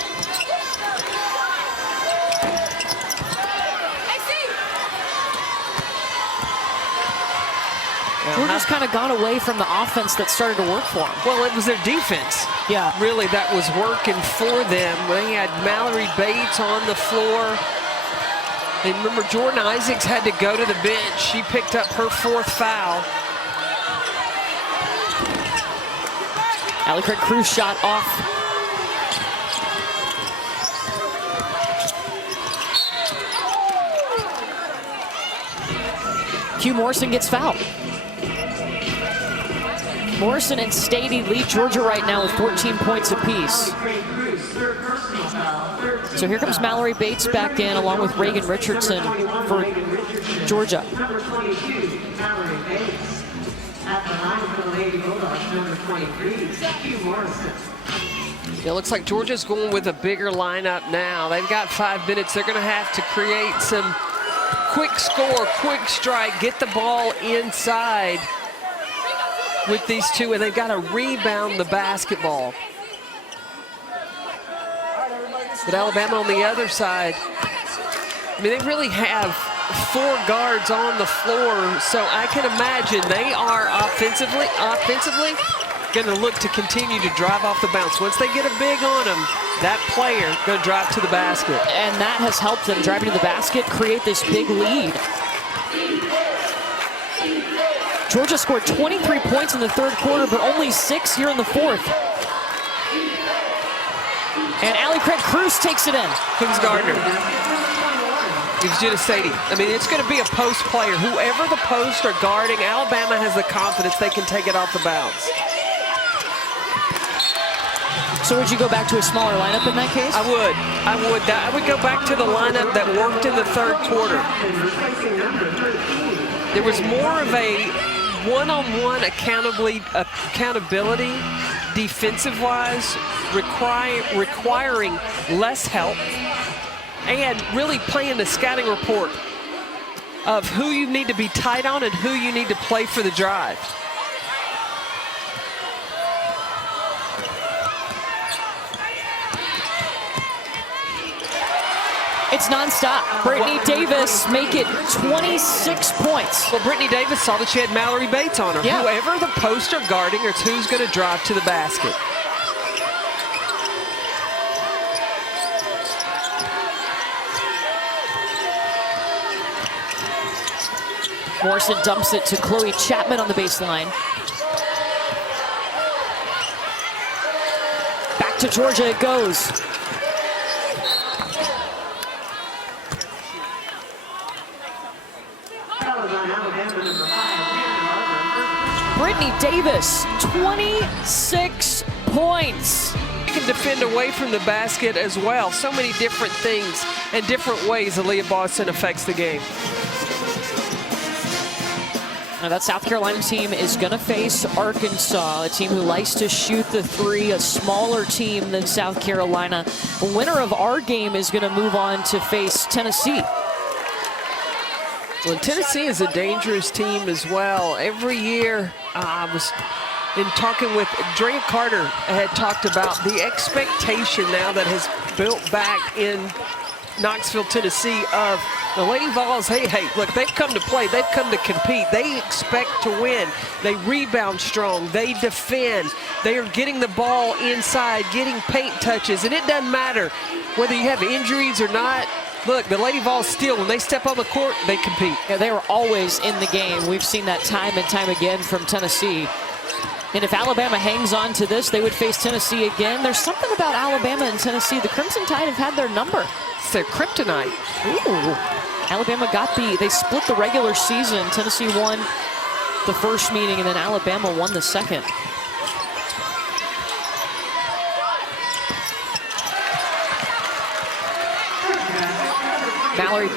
Georgia's kind of gone away from the offense that started to work for them. Well, it was their defense. Yeah. Really, that was working for them. They had Mallory Bates on the floor. And remember, Jordan Isaacs had to go to the bench. She picked up her 4th foul. Allie Craig Cruz shot off. Q Morrison gets fouled. Morrison and Stady lead Georgia right now with 14 points apiece. So here comes Mallory Bates back in along with Reagan Richardson for Georgia. Number 22, Mallory Bates. At the line for the Lady Bulldogs, number 23, Q Morrison. It looks like Georgia's going with a bigger lineup now. They've got 5 minutes. They're going to have to create some quick score, quick strike, get the ball inside with these two, and they've got to rebound the basketball. But Alabama on the other side, I mean, they really have 4 guards on the floor, so I can imagine they are offensively going to look to continue to drive off the bounce. Once they get a big on them, that player going to drive to the basket. And that has helped them driving to the basket, create this big lead. Georgia scored 23 points in the 3rd quarter, but only 6 here in the 4th. And Allie Craig Cruz takes it in. Who's Gardner? Gives you to Sadie. I mean, it's going to be a post player. Whoever the post are guarding, Alabama has the confidence they can take it off the bounce. So would you go back to a smaller lineup in that case? I would. I would go back to the lineup that worked in the 3rd quarter. There was more of a one-on-one accountability defensive-wise, requiring less help, and really playing the scouting report of who you need to be tight on and who you need to play for the drive. It's nonstop. Brittany Davis make it 26 points. Well, Brittany Davis saw that she had Mallory Bates on her. Yeah. Whoever the post are guarding, it's who's going to drive to the basket. Morrison dumps it to Chloe Chapman on the baseline. Back to Georgia it goes. Brittany Davis, 26 points. You can defend away from the basket as well. So many different things and different ways Aaliyah Boston affects the game. Now that South Carolina team is going to face Arkansas, a team who likes to shoot the 3, a smaller team than South Carolina. The winner of our game is going to move on to face Tennessee. Well, Tennessee is a dangerous team as well. Every year, I was in talking with Drea Carter, had talked about the expectation now that has built back in Knoxville, Tennessee of the Lady Vols. Hey, look, they've come to play. They've come to compete. They expect to win. They rebound strong. They defend. They are getting the ball inside, getting paint touches, and it doesn't matter whether you have injuries or not. Look, the Lady Vols still, when they step on the court, they compete. Yeah, they are always in the game. We've seen that time and time again from Tennessee. And if Alabama hangs on to this, they would face Tennessee again. There's something about Alabama and Tennessee. The Crimson Tide have had their number. It's their kryptonite. Ooh. Alabama they split the regular season. Tennessee won the first meeting, and then Alabama won the second. Mallory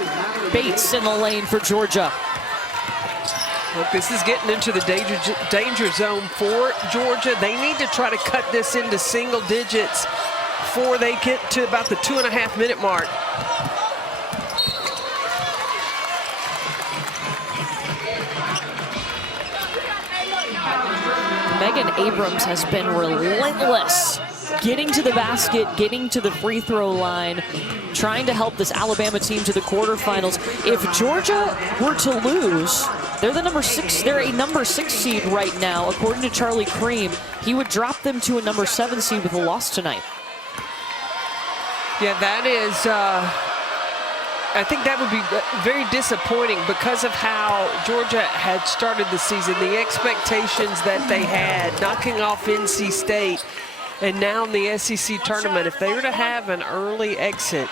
Bates in the lane for Georgia. Look, this is getting into the danger zone for Georgia. They need to try to cut this into single digits before they get to about the 2.5-minute mark. Megan Abrams has been relentless, getting to the basket, getting to the free throw line, trying to help this Alabama team to the quarterfinals. If Georgia were to lose, they're the number 6. They're a number 6 seed right now, according to Charlie Cream. He would drop them to a number 7 seed with a loss tonight. Yeah, that is, I think that would be very disappointing because of how Georgia had started the season, the expectations that they had, knocking off NC State, and now in the SEC tournament, if they were to have an early exit,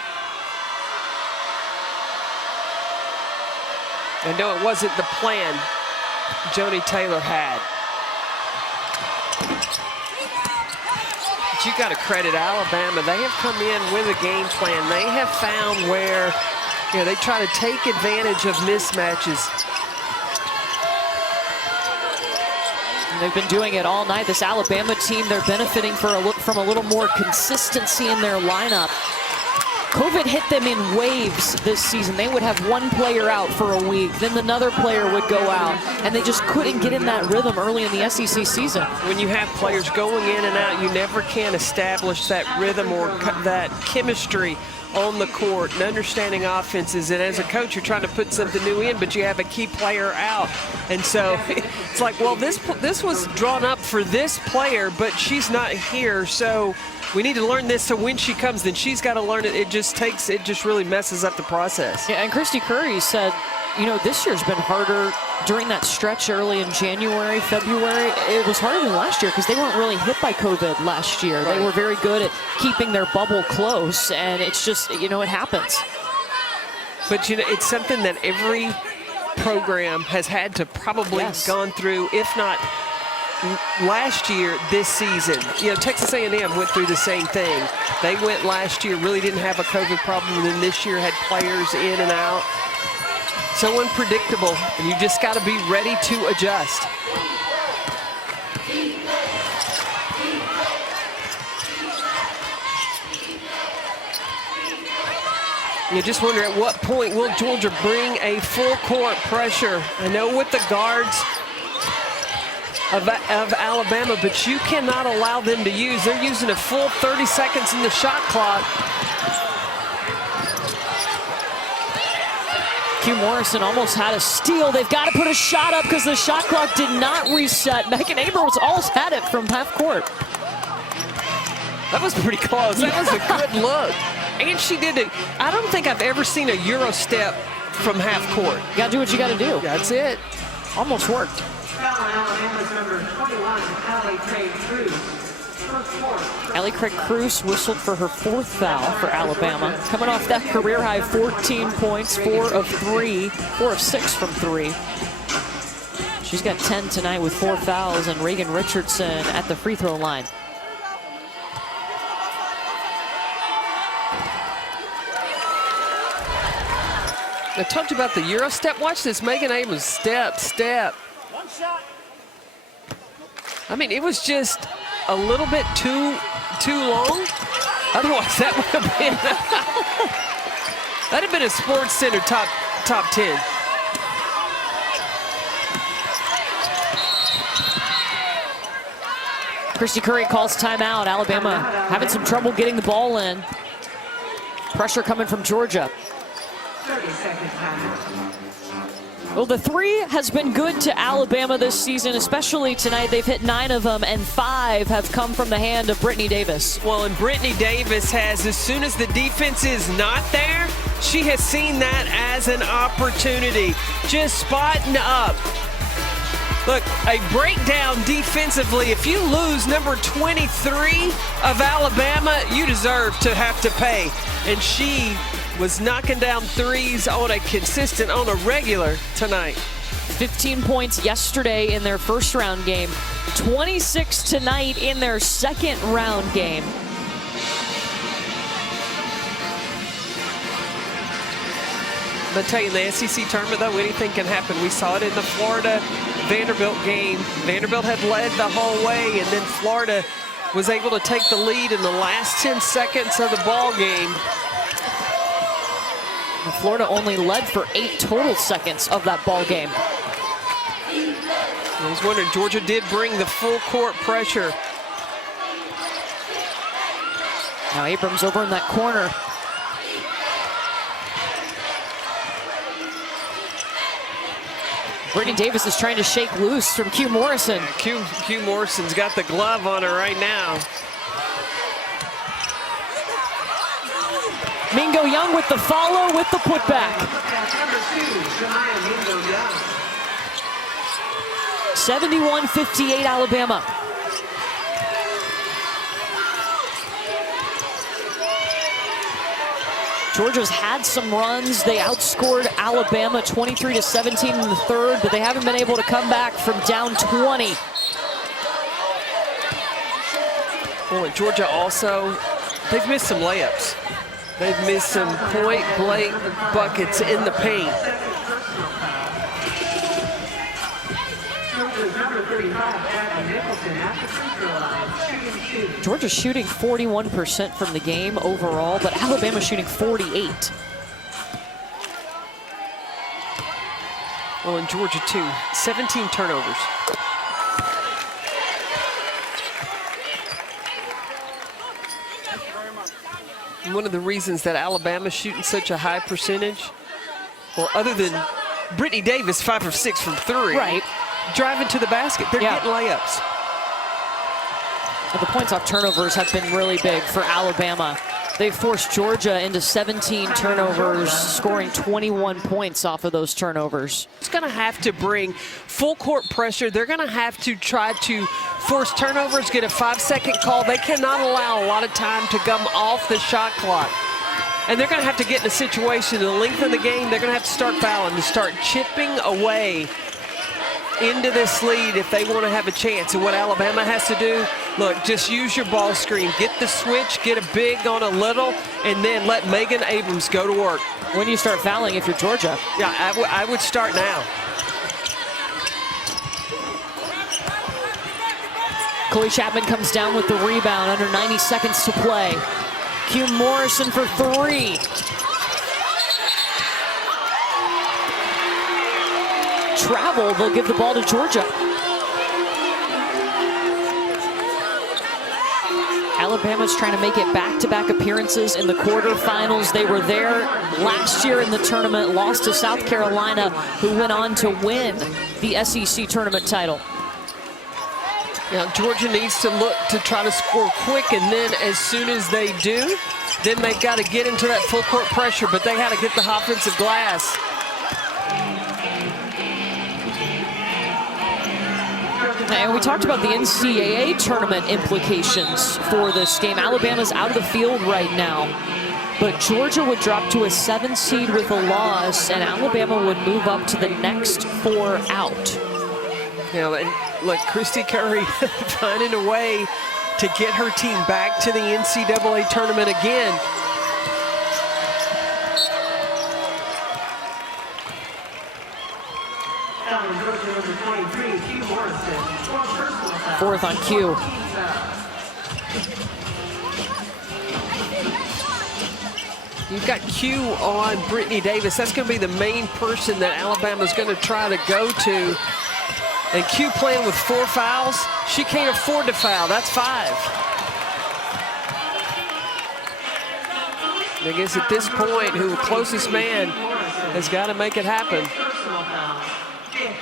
I know it wasn't the plan Joni Taylor had. But you got to credit Alabama. They have come in with a game plan. They have found where, you know, they try to take advantage of mismatches. And they've been doing it all night. This Alabama team, they're benefiting from a little more consistency in their lineup. COVID hit them in waves this season. They would have one player out for a week, then another player would go out, and they just couldn't get in that rhythm early in the SEC season. When you have players going in and out, you never can establish that rhythm or that chemistry on the court and understanding offenses. And as a coach, you're trying to put something new in, but you have a key player out. And so it's like, well, this was drawn up for this player, but she's not here, so we need to learn this, so when she comes, then she's got to learn it. It just really messes up the process. Yeah, and Christy Curry said, you know, this year's been harder during that stretch early in January, February. It was harder than last year because they weren't really hit by COVID last year. Right. They were very good at keeping their bubble close, and it's just, you know, it happens. But, you know, it's something that every program has had to probably gone through, if not last year, this season. You know, Texas A&M went through the same thing. They went last year, really didn't have a COVID problem, and then this year had players in and out. So unpredictable, and you just got to be ready to adjust. You just wonder at what point will Georgia bring a full court pressure. I know with the guards of Alabama, but you cannot allow them to use. They're using a full 30 seconds in the shot clock. Q Morrison almost had a steal. They've got to put a shot up because the shot clock did not reset. Megan Abrams almost had it from half court. That was pretty close. That was a good look. And she did it. I don't think I've ever seen a Euro step from half court. You got to do what you got to do. That's it. Almost worked. Alabama's number 21, Allie Craig Cruz. Allie Craig Cruz whistled for her 4th foul for Alabama. Coming off that career high 14 points, 4 of 6 from 3. She's got 10 tonight with 4 fouls, and Reagan Richardson at the free throw line. I told you about the Euro step. Watch this, Megan Abrams step. I mean, it was just a little bit too long. Otherwise, that would have been that'd have been a Sports Center top 10. Christy Curry calls timeout. Alabama having some trouble getting the ball in. Pressure coming from Georgia. 30-second timeout. Well, the 3 has been good to Alabama this season, especially tonight. They've hit 9 of them, and 5 have come from the hand of Brittany Davis. Well, and Brittany Davis has, as soon as the defense is not there, she has seen that as an opportunity. Just spotting up. Look, a breakdown defensively. If you lose number 23 of Alabama, you deserve to have to pay. And she was knocking down threes on a regular tonight. 15 points yesterday in their first round game. 26 tonight in their second round game. But I tell you, in the SEC tournament, though, anything can happen. We saw it in the Florida-Vanderbilt game. Vanderbilt had led the whole way, and then Florida was able to take the lead in the last 10 seconds of the ball game. Florida only led for 8 total seconds of that ball game. I was wondering, Georgia did bring the full court pressure. Now Abrams over in that corner. Brittany Davis is trying to shake loose from Q Morrison. Q Morrison's got the glove on her right now. Mingo Young with the follow with the putback. Number 2, Shania Mingo Young. 71-58 Alabama. Georgia's had some runs. They outscored Alabama 23-17 in the third, but they haven't been able to come back from down 20. Well, and Georgia also, they've missed some layups. They've missed some point-blank buckets in the paint. Number 35, Abby Nicholson at the free throw line, shooting 2. Georgia's shooting 41% from the game overall, but Alabama's shooting 48%. Well, in Georgia, too, 17 turnovers. And one of the reasons that Alabama's shooting such a high percentage, well, other than Brittany Davis, 5 of 6 from 3. Right. Driving to the basket, they're getting layups. But the points off turnovers have been really big for Alabama. They forced Georgia into 17 turnovers, scoring 21 points off of those turnovers. It's going to have to bring full court pressure. They're going to have to try to force turnovers, get a 5-second call. They cannot allow a lot of time to come off the shot clock. And they're going to have to get in a situation, the length of the game, they're going to have to start fouling, to start chipping away into this lead if they want to have a chance. And what Alabama has to do, look, just use your ball screen. Get the switch, get a big on a little, and then let Megan Abrams go to work. When do you start fouling if you're Georgia? Yeah, I would start now. Chloe Chapman comes down with the rebound under 90 seconds to play. Q Morrison for 3. Travel, they'll give the ball to Georgia. Alabama's trying to make it back-to-back appearances in the quarterfinals. They were there last year in the tournament, lost to South Carolina, who went on to win the SEC tournament title. Now, Georgia needs to look to try to score quick, and then as soon as they do, then they've got to get into that full court pressure, but they had to get the offensive glass. And we talked about the NCAA tournament implications for this game. Alabama's out of the field right now, but Georgia would drop to a 7 seed with a loss, and Alabama would move up to the next 4 out. Now, and look, Christy Curry finding a way to get her team back to the NCAA tournament again. Number 23, Q Morrison. 4 personal fouls. 4th on Q. You've got Q on Brittany Davis. That's going to be the main person that Alabama's going to try to go to. And Q playing with 4 fouls. She can't afford to foul. That's 5. I guess at this point, who the closest man has got to make it happen. Personal foul. 15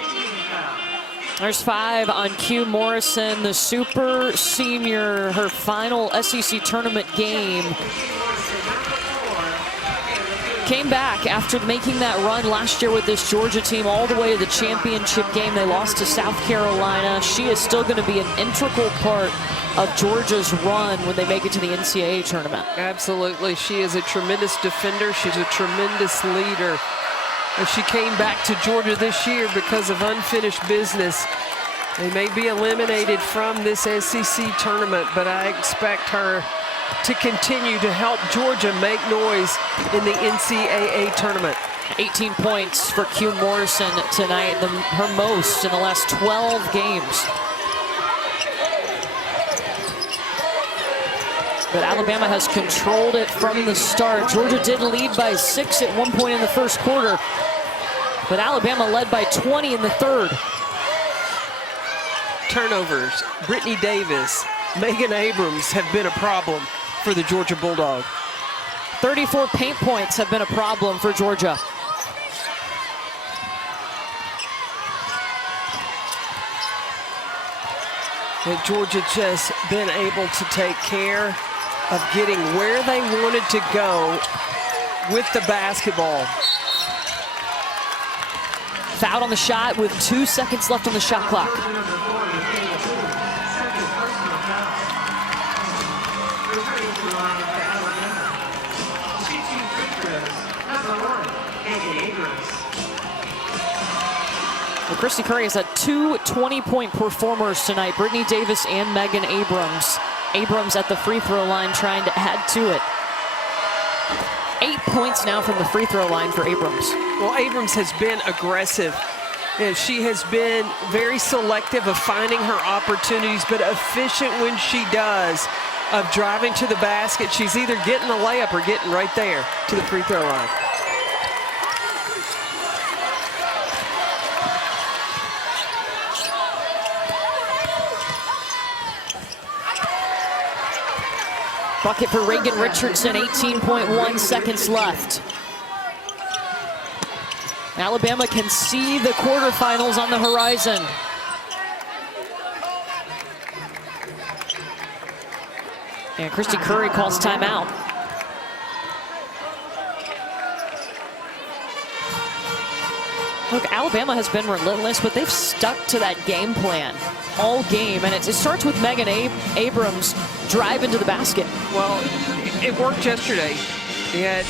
foul. There's 5 on Q Morrison, the super senior, her final SEC tournament game. Came back after making that run last year with this Georgia team all the way to the championship game. They lost to South Carolina. She is still going to be an integral part of Georgia's run when they make it to the NCAA tournament. Absolutely. She is a tremendous defender. She's a tremendous leader. And she came back to Georgia this year because of unfinished business. They may be eliminated from this SEC tournament, but I expect her to continue to help Georgia make noise in the NCAA tournament. 18 points for Q Morrison tonight, her most in the last 12 games. But Alabama has controlled it from the start. Georgia did lead by 6 at one point in the first quarter, but Alabama led by 20 in the third. Turnovers, Brittany Davis, Megan Abrams have been a problem for the Georgia Bulldogs. 34 paint points have been a problem for Georgia. And Georgia just been able to take care of getting where they wanted to go with the basketball. Fouled on the shot with 2 seconds left on the shot clock. Well, Christy Curry has had 2 20-point performers tonight, Brittany Davis and Megan Abrams. Abrams at the free throw line trying to add to it. 8 points now from the free throw line for Abrams. Well, Abrams has been aggressive. She has been very selective of finding her opportunities, but efficient when she does, of driving to the basket. She's either getting a layup or getting right there to the free throw line. Bucket for Reagan Richardson, 18.1 seconds left. Alabama can see the quarterfinals on the horizon. And Christy Curry calls timeout. Look, Alabama has been relentless, but they've stuck to that game plan all game. And it starts with Megan Abrams driving to the basket. Well, it worked yesterday. You had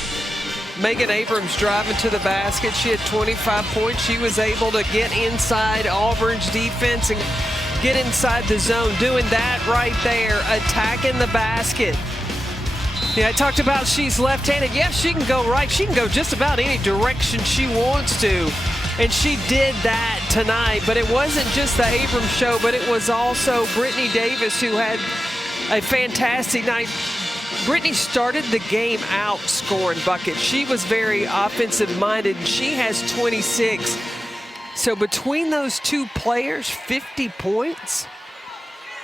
Megan Abrams driving to the basket. She had 25 points. She was able to get inside Auburn's defense and get inside the zone. Doing that right there, attacking the basket. Yeah, I talked about she's left-handed. Yes, she can go right. She can go just about any direction she wants to. And she did that tonight. But it wasn't just the Abrams show, but it was also Brittany Davis, who had a fantastic night. Brittany started the game out scoring buckets. She was very offensive-minded, and she has 26. So between those two players, 50 points.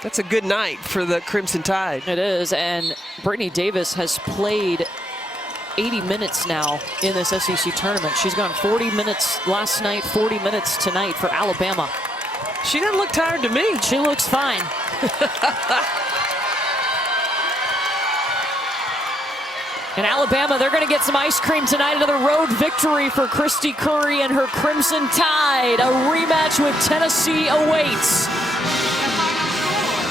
That's a good night for the Crimson Tide. It is, and Brittany Davis has played 80 minutes now in this SEC tournament. She's gone 40 minutes last night, 40 minutes tonight for Alabama. She doesn't look tired to me. She looks fine. And Alabama, they're going to get some ice cream tonight. Another road victory for Christy Curry and her Crimson Tide. A rematch with Tennessee awaits.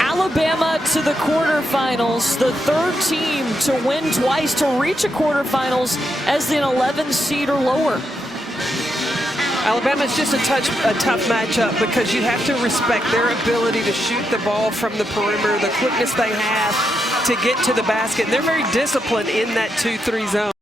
Alabama to the quarterfinals, the third team to win twice to reach a quarterfinals as an 11 seed or lower. Alabama's just a tough matchup because you have to respect their ability to shoot the ball from the perimeter, the quickness they have to get to the basket. And they're very disciplined in that 2-3 zone.